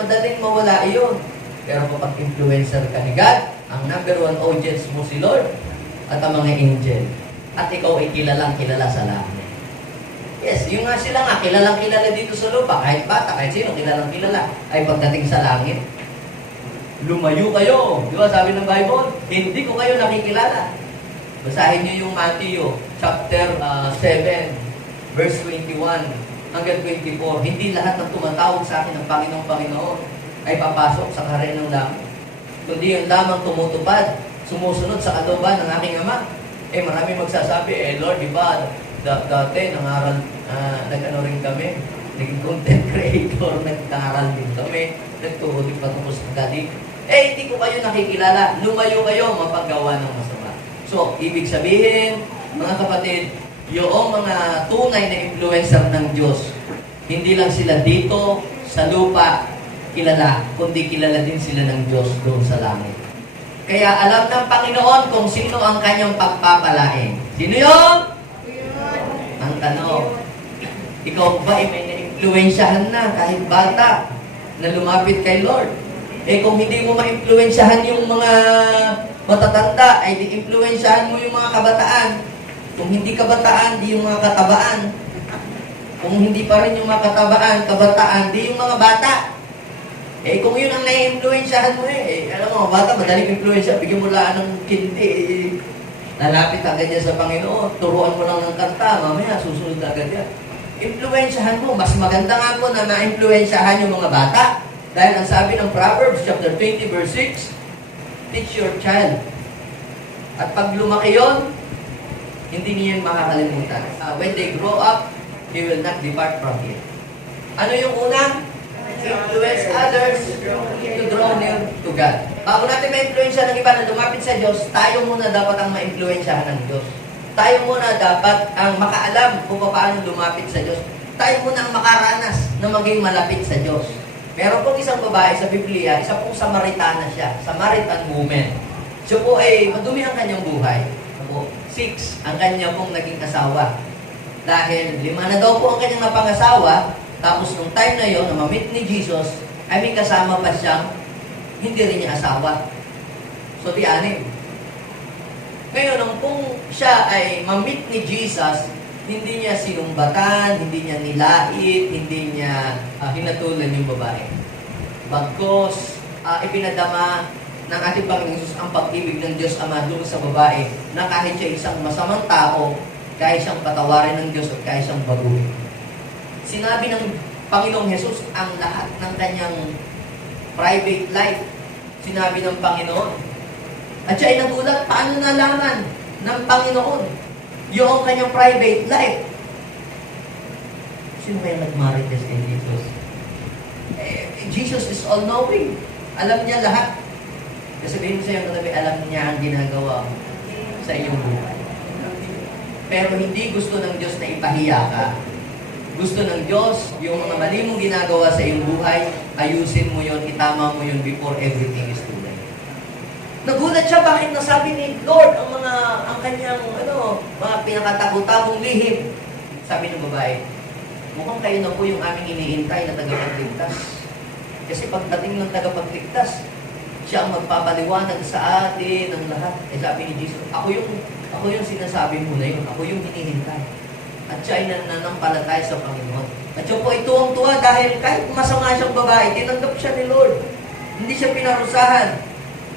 madaling mawala iyon. Pero kapag influencer ka ni God, ang number one audience mo si Lord at ang mga angel. At ikaw ay kilala sa langit. Yes, yung nga sila kilalang kilala dito sa lupa, kahit bata, kahit sino, kilalang kilala, ay pagdating sa langit, lumayo kayo. Di ba sabi ng Bible? Hindi ko kayo nakikilala. Basahin niyo yung Matthew, chapter 7, verse 21 hanggang 24. Hindi lahat ng tumatawag sa akin ng Panginoon ay papasok sa kaharian ng langit. Kundi yung lamang tumutupad, sumusunod sa kalooban ng aking Ama. Marami magsasabi, Lord, di ba, dati nangaral, nag-ano rin kami, naging content creator, nag-aral din kami, nagtuhodik patungkol sa galing. Hindi ko kayo nakikilala, lumayo kayo, mapagawa ng masama. So, ibig sabihin, mga kapatid, yung mga tunay na influencer ng Diyos, hindi lang sila dito sa lupa kilala, kundi kilala din sila ng Diyos doon sa langit. Kaya alam ng Panginoon kung sino ang kanyang pagpapalain. Sino yun? Ang tanong, ikaw ba ay may na-influensyahan na kahit bata na lumapit kay Lord? Kung hindi mo ma-influensyahan yung mga matatanda, ay di-influensyahan mo yung mga kabataan. Kung hindi kabataan, di yung mga katabaan. Kung hindi pa rin yung mga kabataan, di yung mga bata. Kung yun ang na-influensyahan mo alam mo, bata, madaling influensya, bigyan mo lang ng kindi, lalapit agad yan sa Panginoon, turuan mo lang ng kanta, mamaya susunod agad yan. Influensyahan mo, mas maganda nga po na na-influensyahan yung mga bata, dahil ang sabi ng Proverbs chapter 20 verse 6, teach your child. At pag lumaki yun, hindi niya makakalimutan. When they grow up, they will not depart from it. Ano yung una? Influence others to draw near to God. Bago natin ma-influensya ng iba na lumapit sa Diyos, tayo muna dapat ang ma-influensyahan ng Diyos. Tayo muna dapat ang makaalam kung paano lumapit sa Diyos. Tayo muna ang makaranas na maging malapit sa Diyos. Meron pong isang babae sa Biblia, isa pong Samaritana siya, Samaritan woman. Siya po ay madumi ang kanyang buhay. 6 ang kanya pong naging asawa. Dahil 5 na daw po ang kanyang napangasawa, tapos nung time na yon na ma-meet ni Jesus, ay may kasama pa siyang hindi rin niya asawa. So, 6. Ngayon, nung kung siya ay ma-meet ni Jesus, hindi niya sinumbatan, hindi niya nilait, hindi niya hinatulan yung babae. Bagkos, ipinadama ng ating Panginoon Jesus ang pag-ibig ng Diyos Ama doon sa babae na kahit siya isang masamang tao, kaya siyang patawarin ng Diyos at kaya siyang baguhin. Sinabi ng Panginoong Jesus ang lahat ng kanyang private life. Sinabi ng Panginoon. At siya ay nagulat, paano nalaman ng Panginoon yung kanyang private life? Sino kaya nag-marites kay dito? Jesus is all-knowing. Alam niya lahat. Kasi sabihin mo sa iyong katabi, alam niya ang ginagawa mo sa iyong buhay. Pero hindi gusto ng Diyos na ipahiya ka. Gusto ng Diyos, yung mga mali mong ginagawa sa iyong buhay, ayusin mo yon, itama mo yon before everything is too late. Nagulat siya, bakit nasabi ni Lord ang kanyang mga pinakatakot-takong lihim. Sabi ng babae, mukhang kayo na po yung aming iniintay na tagapagligtas. Kasi pagdating ng tagapagligtas, siya ang magpapaliwanag sa atin ng lahat. Eh sabi ni Jesus, ako yung sinasabi mo na yun. Ako yung hinihintay. At siya ay nananampalatay sa Panginoon. At siya po ay tuwang-tuwa dahil kahit masama siyang babae, tinanggap siya ni Lord. Hindi siya pinarusahan.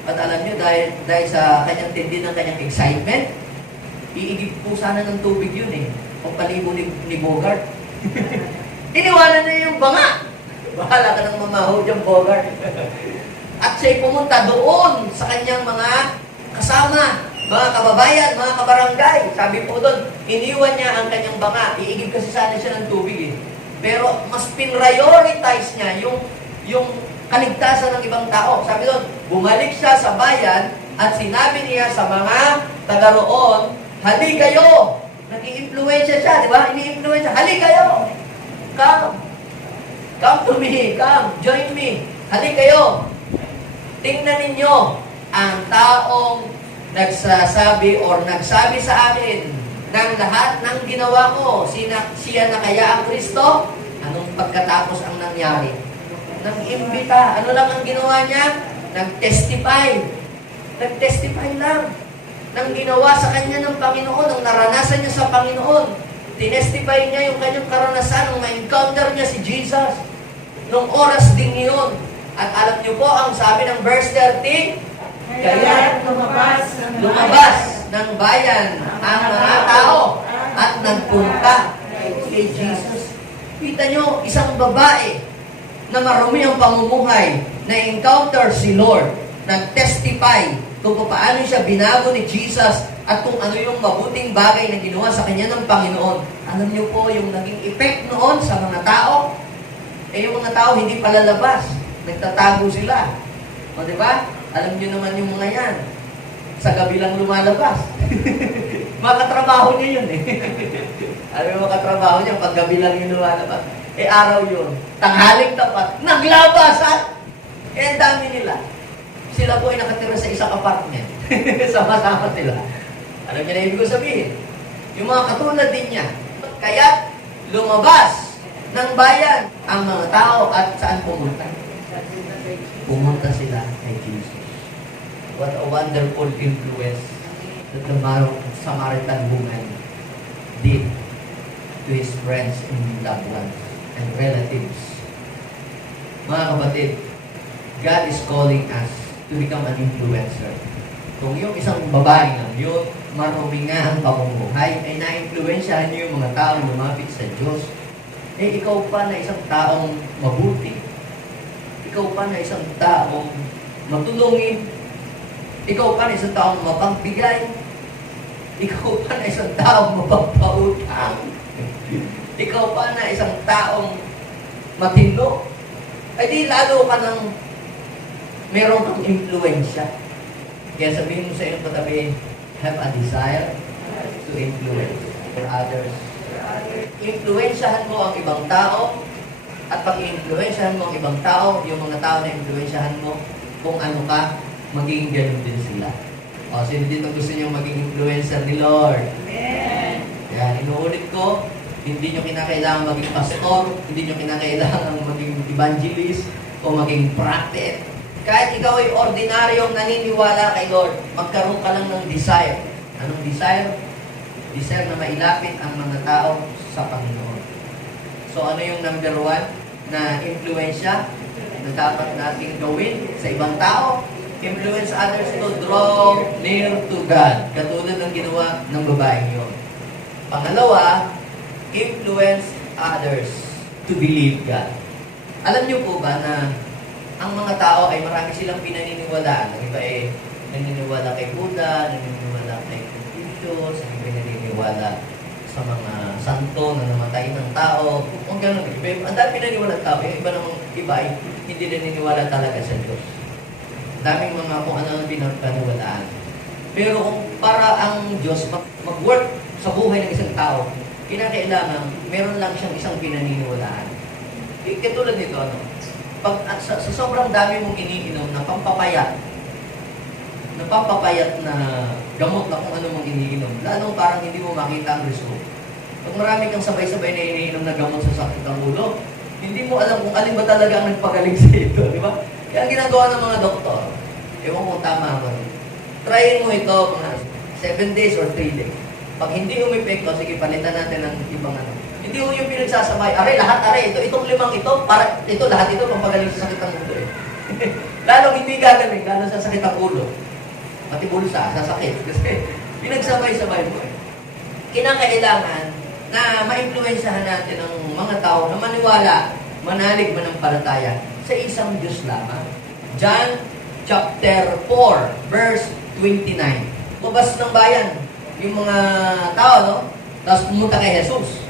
At alam niyo, dahil sa kanyang tindi ng kanyang excitement, iigib po sana ng tubig yun eh. Kung palibo ni Bogart. Iniwanan niya yung banga. Bahala ka ng mamaho dyan, Bogart. At siya'y pumunta doon sa kanyang mga kasama, mga kababayan, mga kabarangay. Sabi po doon, iniwan niya ang kanyang banga. Iigib kasi sana siya ng tubig eh. Pero mas pinrioritize niya yung kaligtasan ng ibang tao. Sabi doon, bumalik siya sa bayan at sinabi niya sa mga taga roon, hali kayo! Nag-i-influensya siya, di ba? Ini-influensya, hali kayo! Come to me, come, join me. Hali kayo! Tingnan ninyo ang taong nagsasabi or nagsabi sa akin ng lahat ng ginawa ko. Siya na kaya ang Kristo? Anong pagkatapos ang nangyari? Nag-imbita. Ano lang ang ginawa niya? Nag-testify. Nag-testify lang ng ginawa sa kanya ng Panginoon, ng naranasan niya sa Panginoon. Tinestify niya yung kanyang karanasan nung ma-encounter niya si Jesus. Nung oras din yun. At alam niyo po, ang sabi ng verse 30, kaya lumabas ng bayan ang mga tao at nagpunta kay Jesus. Kita niyo, isang babae na marumi ang pamumuhay, na-encounter si Lord, nag-testify kung paano siya binago ni Jesus at kung ano yung mabuting bagay na ginawa sa kanya ng Panginoon. Alam niyo po yung naging effect noon sa mga tao? Yung mga tao hindi palalabas. Nagtatago sila. O, di ba? Alam niyo naman yung mga yan. Sa gabi lang lumalabas. Makatrabaho niya yun eh. Alam mo, makatrabaho niya, pag gabi lang yung lumalabas. Araw yun. Tanghaling tapat. Naglabas at ang dami nila. Sila po ay nakatira sa isang apartment. Sama-sama sila. Alam niyo na ibig ko sabihin? Yung mga katulad din niya. Kaya lumabas ng bayan ang mga tao at saan pumunta? Pumunta sila kay Jesus. What a wonderful influence that the Samaritan woman did to his friends and loved ones and relatives. Mga kapatid, God is calling us to become an influencer. Kung yung isang babae nga, yun, marumi nga ang pamumuhay, ay na-influensyahan niyo yung mga taong lumapit sa Diyos. Ikaw pa na isang taong mabuti. Ikaw pa na isang taong matulungin. Ikaw pa na isang taong mapagbigay. Ikaw pa na isang taong mapagpautang. Ikaw pa na isang taong matino. Ay di lalo ka ng meron kang influensya. Kaya sabihin mo sa iyong katabi, have a desire to influence for others. Influensyahan mo ang ibang tao at pag i-influensyahan mo ang ibang tao, yung mga tao na influensyahan mo, kung ano ka, magiging ganun din sila. O, sino dito gusto niyo maging influencer ni Lord? Amen! Yan, inuulit ko, hindi nyo kinakailangan maging pastor, hindi nyo kinakailangan maging evangelist, o maging prophet. Kahit ikaw ay ordinaryong naniniwala kay Lord, magkaroon ka lang ng desire. Anong desire? Desire na mailapit ang mga tao sa Panginoon. So ano yung number 1 na influensya na dapat nating gawin sa ibang tao? Influence others to draw near to God. Katulad ng ginawa ng babaeng yun. Pangalawa, influence others to believe God. Alam niyo po ba na ang mga tao ay marami silang pinaniniwalaan. Ang iba ay naniniwala kay Buddha, naniniwala kay Confucius, ang iba naniniwala sa mga santo na namatay ng tao. Kung gano'n, ang dami pinaniniwala ng tao, yung iba namang iba ay hindi naniniwala talaga sa Diyos. Daming mga kung ano ang pinagpaniwalaan. Pero kung para ang Diyos mag-work sa buhay ng isang tao, kinakailangan meron lang siyang isang pinaniniwalaan. Katulad nito, sa sobrang dami mong iniinom na pampapayat na gamot na kung ano mong iniinom, lalong parang hindi mo makita ang result. Pag marami kang sabay-sabay na iniinom na gamot sa sakit ng ulo, hindi mo alam kung alin ba talaga ang nagpagaling sa ito, di ba? Kaya ang ginagawa ng mga doktor, ewan kung tama ako, try mo ito mga 7 days or 3 days. Pag hindi umipekto, sige, palitan natin ng ibang ano. Hindi mo yung pinagsasabay, lahat, itong 5 ito, para ito, lahat ito, pampagaling sa sakit ng ulo eh. Lalong hindi gagaling, lalo sa sakit ng ulo. Pati bulsa, sa sakit. Kasi pinagsabay-sabay mo eh. Kinakailangan na maimpluwensyahan natin ang mga tao na maniwala, manalig manampalataya sa isang Diyos lamang. John chapter 4, verse 29. Mabas ng bayan, yung mga tao, no? Tapos pumunta kay Jesus.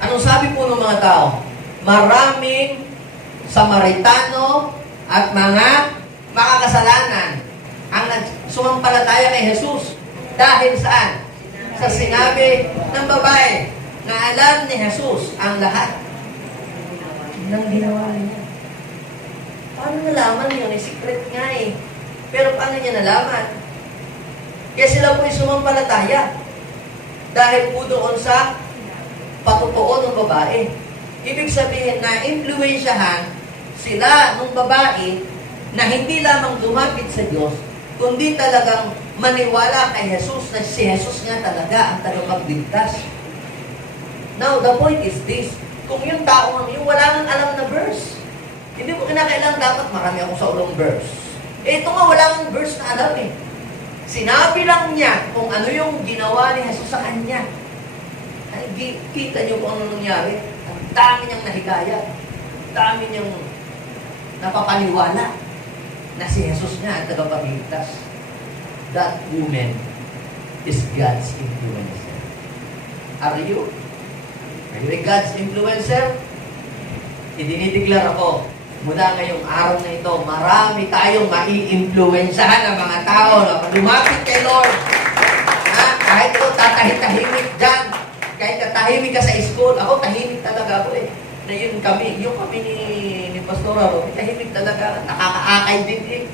Anong sabi po ng mga tao? Maraming Samaritano at mga makakasalanan ang sumampalataya kay Jesus. Dahil saan? Sa sinabi ng babae na alam ni Jesus ang lahat ng ginawa niya. Paano nalaman yun? Secret nga eh. Pero paano niya nalaman? Kaya sila po ay sumampalataya. Dahil po doon sa patotoo ng babae. Ibig sabihin na impluwensyahan sila ng babae na hindi lamang lumapit sa Diyos, kundi talagang maniwala kay Jesus na si Jesus nga talaga ang tagapagligtas. Now, the point is this. Kung yung tao yung wala nang alam na verse, hindi mo kinakailangan dapat marami ako sa ulong verse. Ito nga, wala nang verse na alam eh. Sinabi lang niya kung ano yung ginawa ni Jesus sa kanya. Ay, kita niyo kung ano nangyari. Ang dami niyang nahikayat. Ang dami niyang napapaniwala na si Jesus nga ang tagapagligtas. That woman is God's influencer. Are you? Are you a God's influencer? Idinideklar ako, mula ngayong araw na ito, marami tayong mai-influensyahan ng mga tao na lumapit kay Lord. Kahit ito, tatahimik dyan. Kahit tahimik ka sa school, ako tahimik talaga ako eh. Na yun kami, yung kami ni Pastor Aro, tahimik talaga, nakakaakay din eh.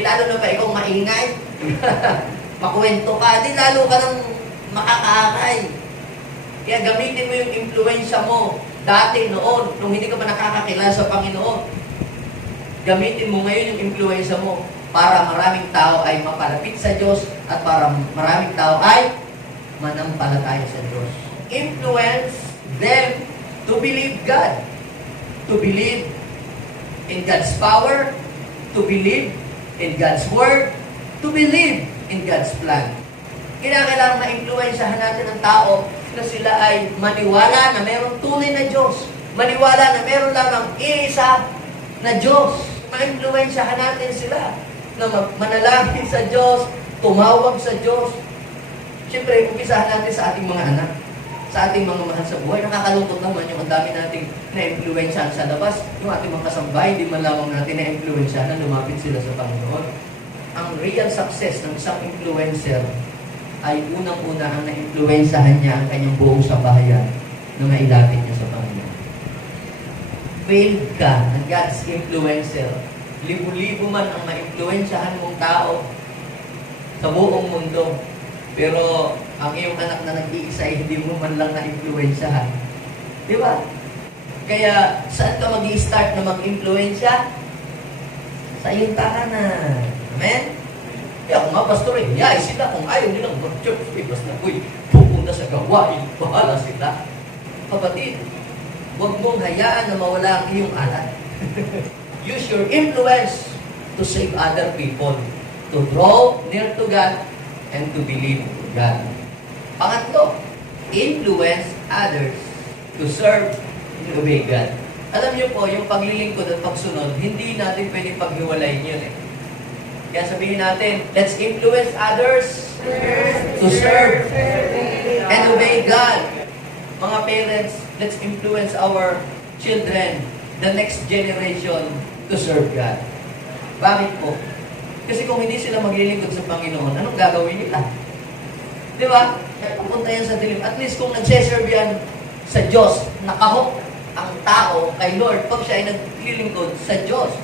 Lalo na ba ikaw maingay? Makwento ka, di lalo ka nang makakaakay. Kaya gamitin mo yung influensya mo dati noon, nung hindi ka pa nakakakilala sa Panginoon. Gamitin mo ngayon yung influensya mo para maraming tao ay mapalapit sa Diyos at para maraming tao ay manampalataya sa Diyos. Influence them to believe God. To believe in God's power, to believe in God's Word, to believe in God's plan. Kailangan ma-influensyahan natin ang tao na sila ay maniwala na mayroong tunay na Diyos. Maniwala na mayroon lamang isa na Diyos. Ma-influensyahan natin sila na manalangin sa Diyos, tumawag sa Diyos. Siyempre, umpisahan natin sa ating mga anak, sa ating mga mahal sa buhay. Nakakalungkot naman yung ang dami nating na-influensyahan sa labas. Yung ating mga kasambay, di man lamang natin na-influensyahan na lumapit sila sa Panginoon. Ang real success ng isang influencer ay unang-una ang na-influensyahan niya ang kanyang buong sambahayan na mailapit niya sa Panginoon. Failed ka ng God's influencer. Libo-libo man ang ma-influensyahan mong tao sa buong mundo. Pero ang iyong anak na nag-iisa ay hindi mo man lang na-influensyahan. Di ba? Kaya saan ka mag-i-start na mag-influensya? Sa iyong tahanan. Amen? Kaya kung nga, pastor, yay sila. Kung ayaw nilang mag-church, basta pupunta sa gawain, bahala sila. Kapatid, huwag mong hayaan na mawala ang iyong alat. Use your influence to save other people, to draw near to God, and to believe God. Pangatlo, influence others to serve and obey God. Alam niyo po, yung paglilingkod at pagsunod, hindi natin pwedeng paghiwalayin yun eh. Kaya sabihin natin, let's influence others to serve and obey God. Mga parents, let's influence our children the next generation to serve God. Bakit po? Kasi kung hindi sila maglilingkod sa Panginoon, anong gagawin nila? Di ba? Kaya papunta yan sa dilim. At least kung nagseserve yan sa Diyos, nakahok ang tao kay Lord pag siya ay naglilingkod sa Diyos.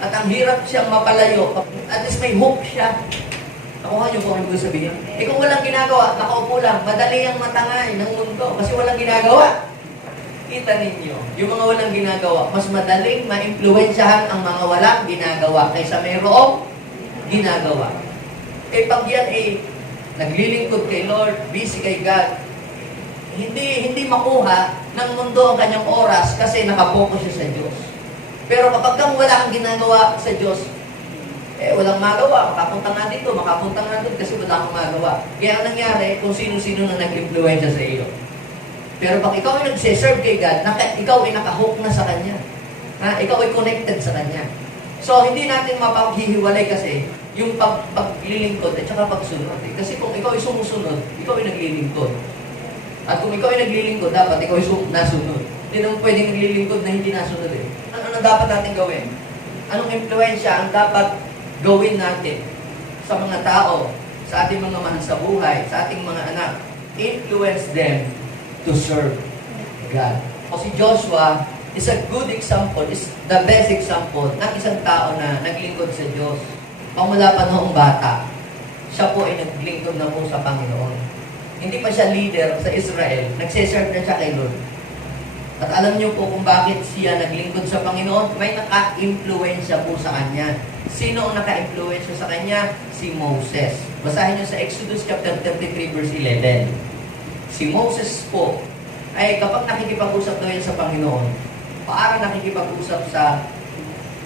At ang hirap siyang mapalayo, at least may hope siya. Nakuha niyo po ang ibig sabihin? Eh kung walang ginagawa, nakaupo lang, madali ang matangay ng mundo kasi walang ginagawa. Kita ninyo, yung mga walang ginagawa, mas madaling ma-impluwensyahan ang mga walang ginagawa kaysa mayroong ginagawa. Eh pag yan naglilingkod kay Lord, busy kay God, hindi makuha ng mundo ang kanyang oras kasi nakapokus siya sa Diyos. Pero kapag wala kang ginagawa sa Diyos, walang magawa, makapunta nga dito, makapunta nga doon kasi wala kang magawa. Kaya ang nangyari, kung sino-sino na nag-influensya sa iyo. Pero pag ikaw ay nagsiserve kay God, ikaw ay nakahook na sa Kanya. Ikaw ay connected sa Kanya. So, hindi natin mapaghihiwalay kasi yung paglilingkod at saka pagsunod. Kasi kung ikaw ay sumusunod, ikaw ay naglilingkod. At kung ikaw ay naglilingkod, dapat ikaw ay nasunod. Hindi naman pwedeng naglilingkod na hindi nasunod Ano dapat natin gawin? Anong impluensya ang dapat gawin natin sa mga tao, sa ating mga mahal sa buhay, sa ating mga anak? Influence them to serve God. O si Joshua is a good example, is the best example ng isang tao na naglingkod sa Diyos. Pamula pa noong bata, siya po ay naglingkod na po sa Panginoon. Hindi pa siya leader sa Israel, nagsiserve na siya kay Lord. At alam niyo po kung bakit siya naglingkod sa Panginoon? May naka-impluensya po sa kanya. Sino ang naka-impluensya sa kanya? Si Moses. Basahin niyo sa Exodus chapter 33 verse 11. Si Moses po ay kapag nakikipag-usap daw yan sa Panginoon, parang nakikipag-usap sa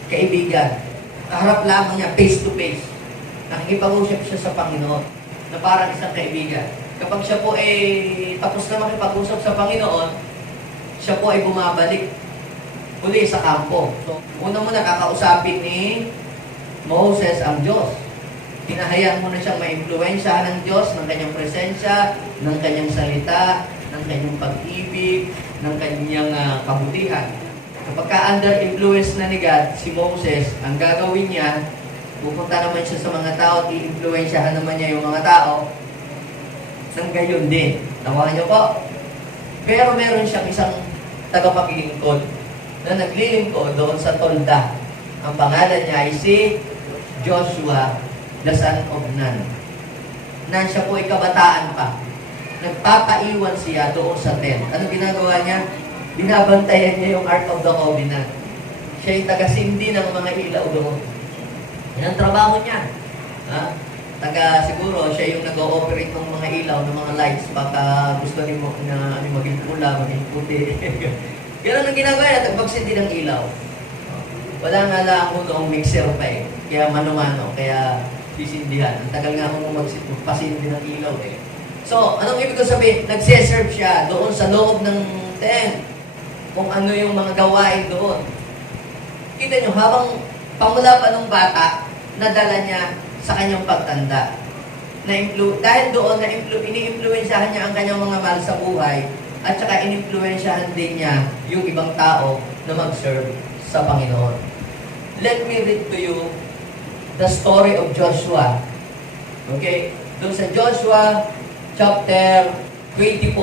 kaibigan. Kaharap lamang niya, face to face. Nakikipag-usap siya sa Panginoon na parang isang kaibigan. Kapag siya po ay tapos na makipag-usap sa Panginoon, siya po ay bumabalik uli sa kampo. So, una kakausapin ni Moses ang Diyos. Hinahayaan mo na siyang ma-impluensyahan ng Diyos, ng kanyang presensya, ng kanyang salita, ng kanyang pag-ibig, ng kanyang kabutihan. Kapag ka-under influence na ni God, si Moses, ang gagawin niya, pupunta naman siya sa mga tao at i-influensyahan naman niya yung mga tao, nang gayon din. Nakuha niyo po? Pero meron siyang isang tagapaglingkod na naglilingkod doon sa tolda. Ang pangalan niya ay si Joshua, the son of Nun. Nun siya po ay kabataan pa. Nagpapaiwan siya doon sa tent. Ano ginagawa niya? Binabantayan niya yung Ark of the Covenant. Siya yung taga-sindi ng mga ilaw doon. Yan ang trabaho niya. Siguro, siya yung nag-ooperate ng mga ilaw, ng mga lights. Baka gusto niyo na maging pula, maging puti. Pero ang ginagawa niya, tagbagsinti ng ilaw. Wala nga lang ako noong mixer pa Kaya mano-mano, kaya sisindihan. Ang tagal nga ako magpasindi ng ilaw So, anong ibig ko sabihin? Nagseserve siya doon sa loob ng tent. Kung ano yung mga gawain doon. Kita nyo, habang pamula pa ng bata, nadala niya sa kanyang pagtanda. Dahil doon, ini-influensyahan niya ang kanyang mga mahal sa buhay at saka in-influensyahan din niya yung ibang tao na mag-serve sa Panginoon. Let me read to you the story of Joshua. Okay? Doon sa Joshua chapter 24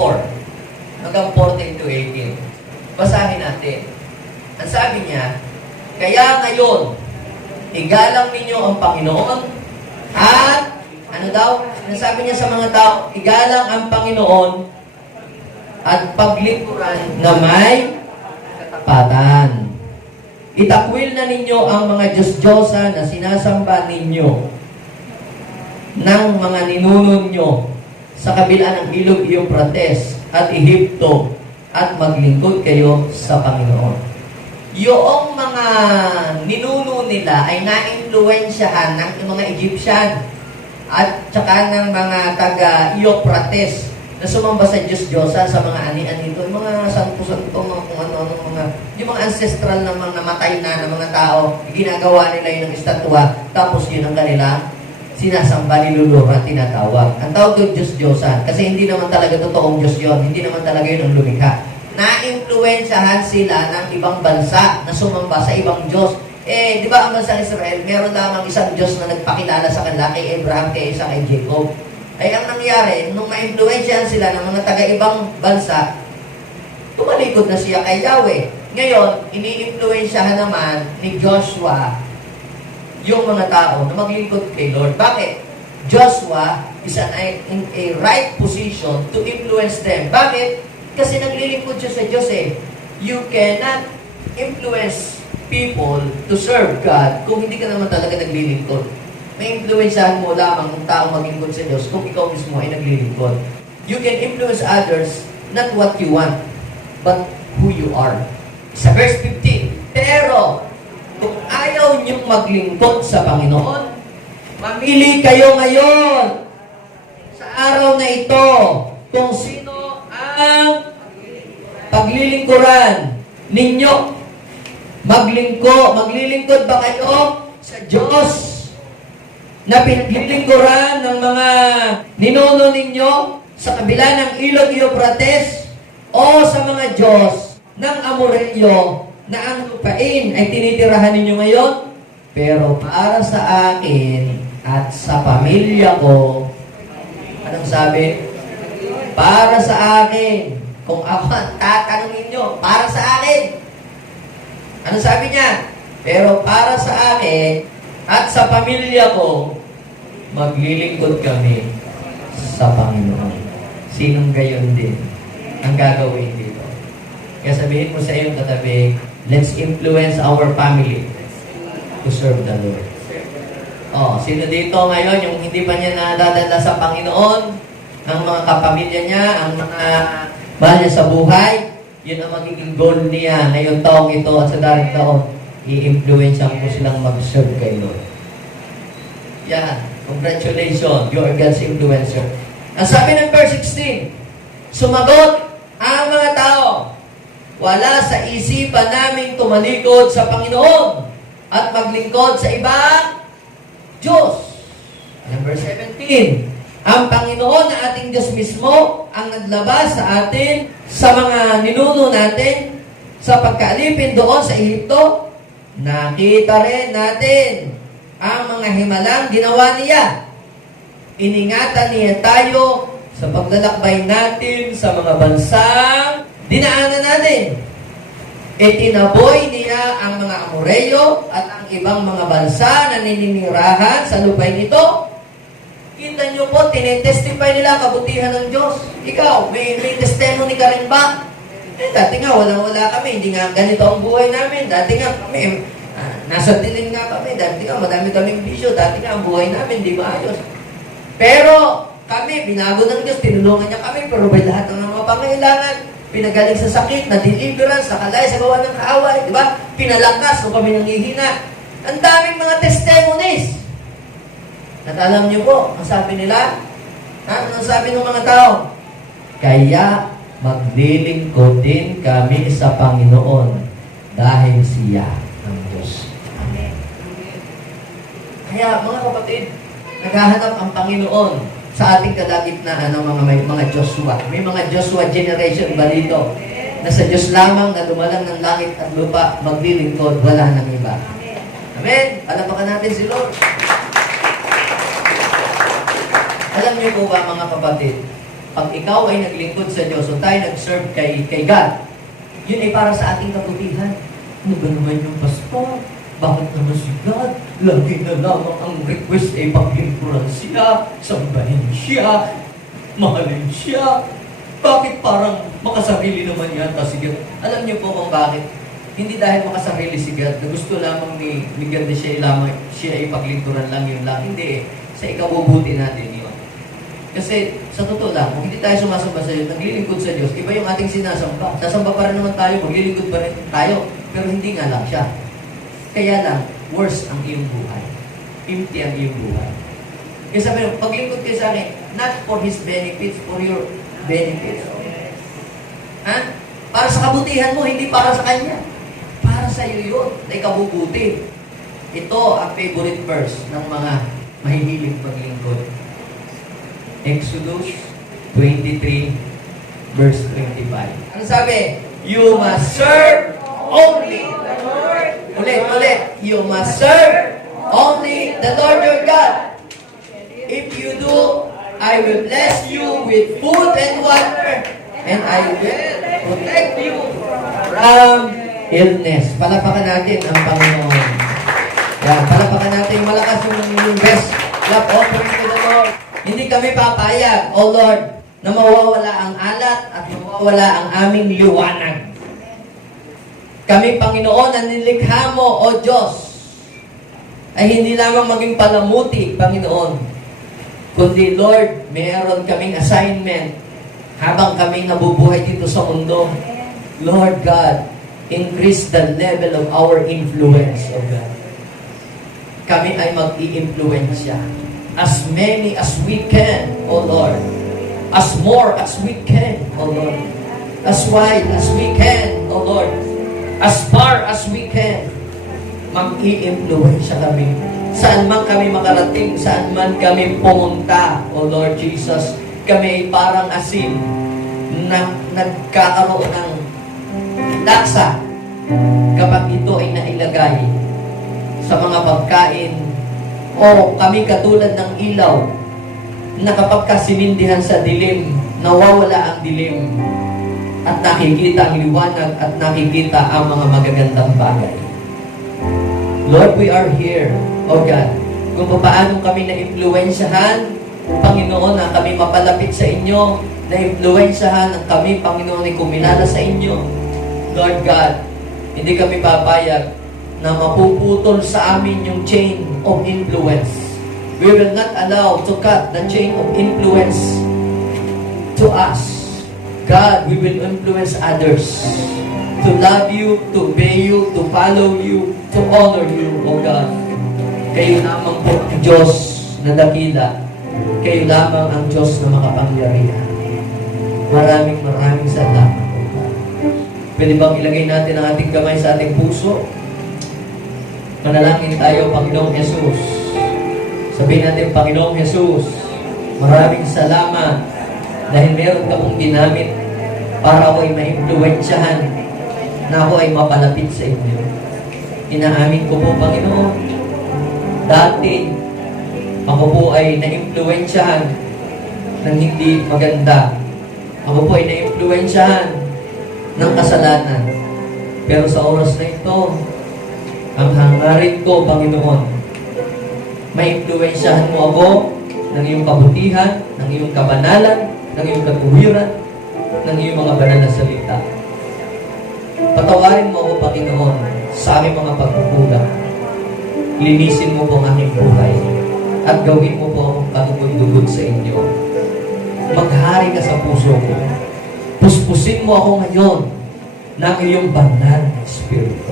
hanggang 14 to 18. Basahin natin. Ang sabi niya, kaya ngayon, igalang ninyo ang Panginoon at ano daw? Nasabi niya sa mga tao, igalang ang Panginoon at paglingkuran na may katapatan. Itakwil na ninyo ang mga Diyos-Diyosa na sinasamba ninyo ng mga ninuno nyo sa kabila ng ilog Euphrates at Ehipto at maglingkod kayo sa Panginoon. Yung mga ninuno nila ay na-influensyahan ng mga Egyptian at saka ng mga taga-Euphrates na sumamba sa Diyos-Diyosa, sa mga ani-ani doon, mga santo-santo, mga kung ano-ano, yung mga ancestral na mga namatay na ng mga tao, ginagawa nila yun ng estatwa, tapos yun ang kanila sinasamba, nilulura, tinatawag. Ang tawag doon Diyos-Diyosa, kasi hindi naman talaga totoong Diyos yun, hindi naman talaga yun ang lumikha. na-impluensyahan sila ng ibang bansa na sumamba sa ibang Diyos. Di ba ang bansang Israel, meron lamang isang Diyos na nagpakilala sa kanila kay Abraham, kay Isaac, kay Jacob. Ay ang nangyari, nung ma-impluensyahan sila ng mga taga-ibang bansa, tumalikod na siya kay Yahweh. Ngayon, ini-impluensyahan naman ni Joshua yung mga tao na maglingkod kay Lord. Bakit? Joshua is in a right position to influence them. Bakit? Kasi naglilingkod siya sa Diyos eh. You cannot influence people to serve God kung hindi ka naman talaga naglilingkod. May influensyahan mo lamang ng tao maglingkod sa Diyos kung ikaw mismo ay naglilingkod. You can influence others, not what you want, but who you are. Sa verse 15, pero kung ayaw niyong maglingkod sa Panginoon, mamili kayo ngayon sa araw na ito kung sino ang paglilingkuran ninyo. Maglilingkod ba kayo sa Diyos na pinaglilingkuran ng mga ninuno ninyo sa kabila ng ilog Euphrates o sa mga Diyos ng Amorreo na ang lupain ay tinitirahan ninyo ngayon? Pero para sa akin at sa pamilya ko, anong sabi? Para sa akin. Kung ako tatanungin nyo, para sa akin. Ano sabi niya? Pero para sa akin at sa pamilya ko, maglilingkod kami sa Panginoon. Sinong gayon din ang gagawin dito? Kaya sabihin mo sa iyong katabi, let's influence our family to serve the Lord. Sino dito ngayon yung hindi pa niya nadadala sa Panginoon, ang mga kapamilya niya, ang mga mahal niya sa buhay, yun ang magiging goal niya ngayong taong ito at sa daring taon, i-influence mo silang mag-serve kay Lord. Yan. Congratulations. You are God's influencer. Ang sabi ng verse 16, sumagot ang mga tao, wala sa isipan naming tumalikod sa Panginoon at maglingkod sa ibang Diyos. Number 17, ang Panginoon na ating Diyos mismo ang naglabas sa atin sa mga ninuno natin sa pagkaalipin doon sa Ehipto. Nakita rin natin ang mga himalang ginawa niya. Iningatan niya tayo sa paglalakbay natin sa mga bansang dinaanan natin. Itinaboy niya ang mga Amorreo at ang ibang mga bansa na nininirahan sa lupain ito. Kita niyo po, tinetestify nila kabutihan ng Diyos. Ikaw, may testimony ka rin ba? Dati nga, wala kami. Hindi nga ganito ang buhay namin. Dati nga kami, nasa dilim nga kami. Dati nga, madami kaming bisyo. Dati nga, ang buhay namin, di maayos. Pero, kami, binago ng Diyos, tinulungan niya kami, pero may lahat ng mga pangailangan. Pinagaling sa sakit, na deliverance, sa kalay, sa gawa ng kaaway, di ba? Pinalakas, kung kami nanghihina. Ang daming mga testimonies. At alam niyo po, ang sabi nila, ang sabi ng mga tao, kaya maglilingkod din kami sa Panginoon dahil siya ang Diyos. Amen. Kaya mga kapatid, naghahanap ang Panginoon sa ating kalagitnaan ng mga Joshua. May mga Joshua generation ba dito? Na sa Diyos lamang na dumalang ng langit at lupa, maglilingkod, wala nang iba. Amen. Palapakan natin si Lord. Alam niyo po ba mga kapatid, pag ikaw ay naglingkod sa Diyos o tayo nag-serve kay God, yun ay para sa ating kabutihan. Ano ba naman yung pastor? Bakit naman si God? Lagi na lamang ang request ay paglingkuran siya, sambahin siya, mahalin siya. Bakit parang makasarili naman yata si God? Alam niyo po kung bakit? Hindi dahil makasarili si God, na gusto lamang ni God na siya ay paglingkuran lang yun lang. Hindi sa ikabubuti natin yun. Kasi, sa totoo lang, kung hindi tayo sumasamba sa Diyos, naglilingkod sa Diyos, iba yung ating sinasamba. Sasamba pa rin naman tayo, maglilingkod pa rin tayo, pero hindi nga lang siya. Kaya lang, worse ang iyong buhay. Empty ang iyong buhay. Kaya sabi nyo, paglingkod kayo sa akin, not for His benefits, for your benefits. Ha? Para sa kabutihan mo, hindi para sa Kanya. Para sa iyo yun, na ikabubuti. Ito ang favorite verse ng mga mahihilig paglingkod. Exodus 23:14. verse 25. Ano sabi? You must serve only the Lord. Ulit. You must serve only the Lord your God. If you do, I will bless you with food and water, and I will protect you from illness. Palapakan natin ang Panginoon. Yan, palapakan natin malakas yung best love offering to the Lord. Hindi kami papayag, O Lord, na mawawala ang alat at mawawala ang aming liwanag. Kami, Panginoon, na nilikha mo, O Diyos, ay hindi lamang maging palamuti, Panginoon, kundi, Lord, mayroon kaming assignment habang kami nabubuhay dito sa mundo. Lord God, increase the level of our influence, O God. Kami ay mag-i-influensya. As many as we can, O Lord. As more as we can, O Lord. As wide as we can, O Lord. As far as we can. Mag-i-influensya kami. Saan man kami makarating, saan man kami pumunta, O Lord Jesus, kami ay parang asin na nagkakaroon ng laksa kapag ito ay nailagay sa mga pagkain, o kami katulad ng ilaw na kapag kasinindihan sa dilim, nawawala ang dilim at nakikita ang liwanag at nakikita ang mga magagandang bagay. Lord, we are here, O God, kung paano kami na-impluensyahan, Panginoon, na kami mapalapit sa inyo, na-impluensyahan ang kami, Panginoon, ay kumilala sa inyo. Lord God, hindi kami papayag na mapuputol sa amin yung chain of influence. We will not allow to cut the chain of influence to us. God, we will influence others to love you, to obey you, to follow you, to honor you, O God. Kayo lamang po ang Diyos na dakila. Kayo lamang ang Diyos na makapangyarihan. Maraming salamat, O God. Pwede bang ilagay natin ang ating kamay sa ating puso? Manalangin tayo, Panginoong Jesus. Sabihin natin, Panginoong Jesus, maraming salamat dahil meron ka pong ginamit para ako ay maimpluwensyahan na ako ay mapalapit sa inyo. Inaamin ko po, Panginoon, dati ako po ay naimpluwensyahan ng hindi maganda. Ako po ay naimpluwensyahan ng kasalanan. Pero sa oras na ito, ang hangarin ko, Panginoon, maimpluwensyahan mo ako ng iyong kabutihan, ng iyong kabanalan, ng iyong katuwiran, ng iyong mga banal na salita. Patawarin mo ako, Panginoon, sa aming mga pagkukulang. Linisin mo po ang aking buhay at gawin mo po akong katugod-dugod sa inyo. Maghari ka sa puso ko. Puspusin mo ako ngayon ng iyong banal na Espiritu.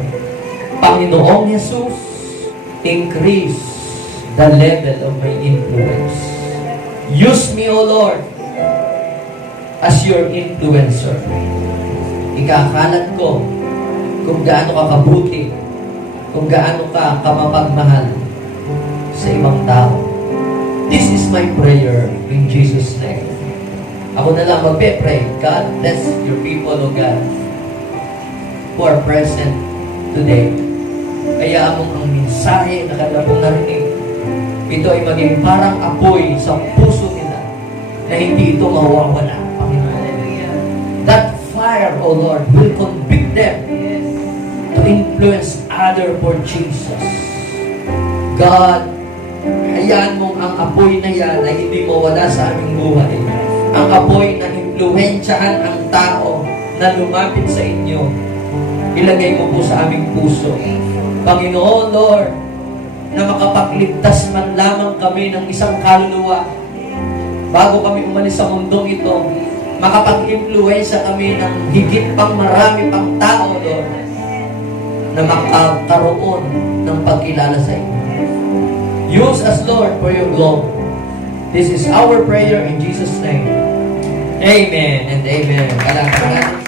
Panginoong Jesus, increase the level of my influence. Use me, O Lord, as your influencer. Ikakalat ko kung gaano ka kabuti, kung gaano ka kamapagmahal sa ibang tao. This is my prayer in Jesus' name. Ako na lang magpe-pray. God bless your people, O God, who are present today. Kaya mong ang mensahe na kanilang pong narinig, ito ay maging parang apoy sa puso nila na hindi ito mawawala, Panginoon. That fire, O Lord, will convict them to influence other for Jesus. God, hayaan mong ang apoy na yan ay hindi mawala sa aming buhay. Ang apoy na impluwensyahan ang tao na lumapit sa inyo, ilagay mo po sa aming puso. Panginoon, Lord, na makapagligtas man lamang kami ng isang kaluluwa bago kami umalis sa mundong ito, makapag-impluwensya kami ng higit pang marami pang tao, Lord, na makakaroon ng pagkilala sa inyo. Use us, Lord, for your glory. This is our prayer in Jesus' name. Amen and amen. Palakpakan natin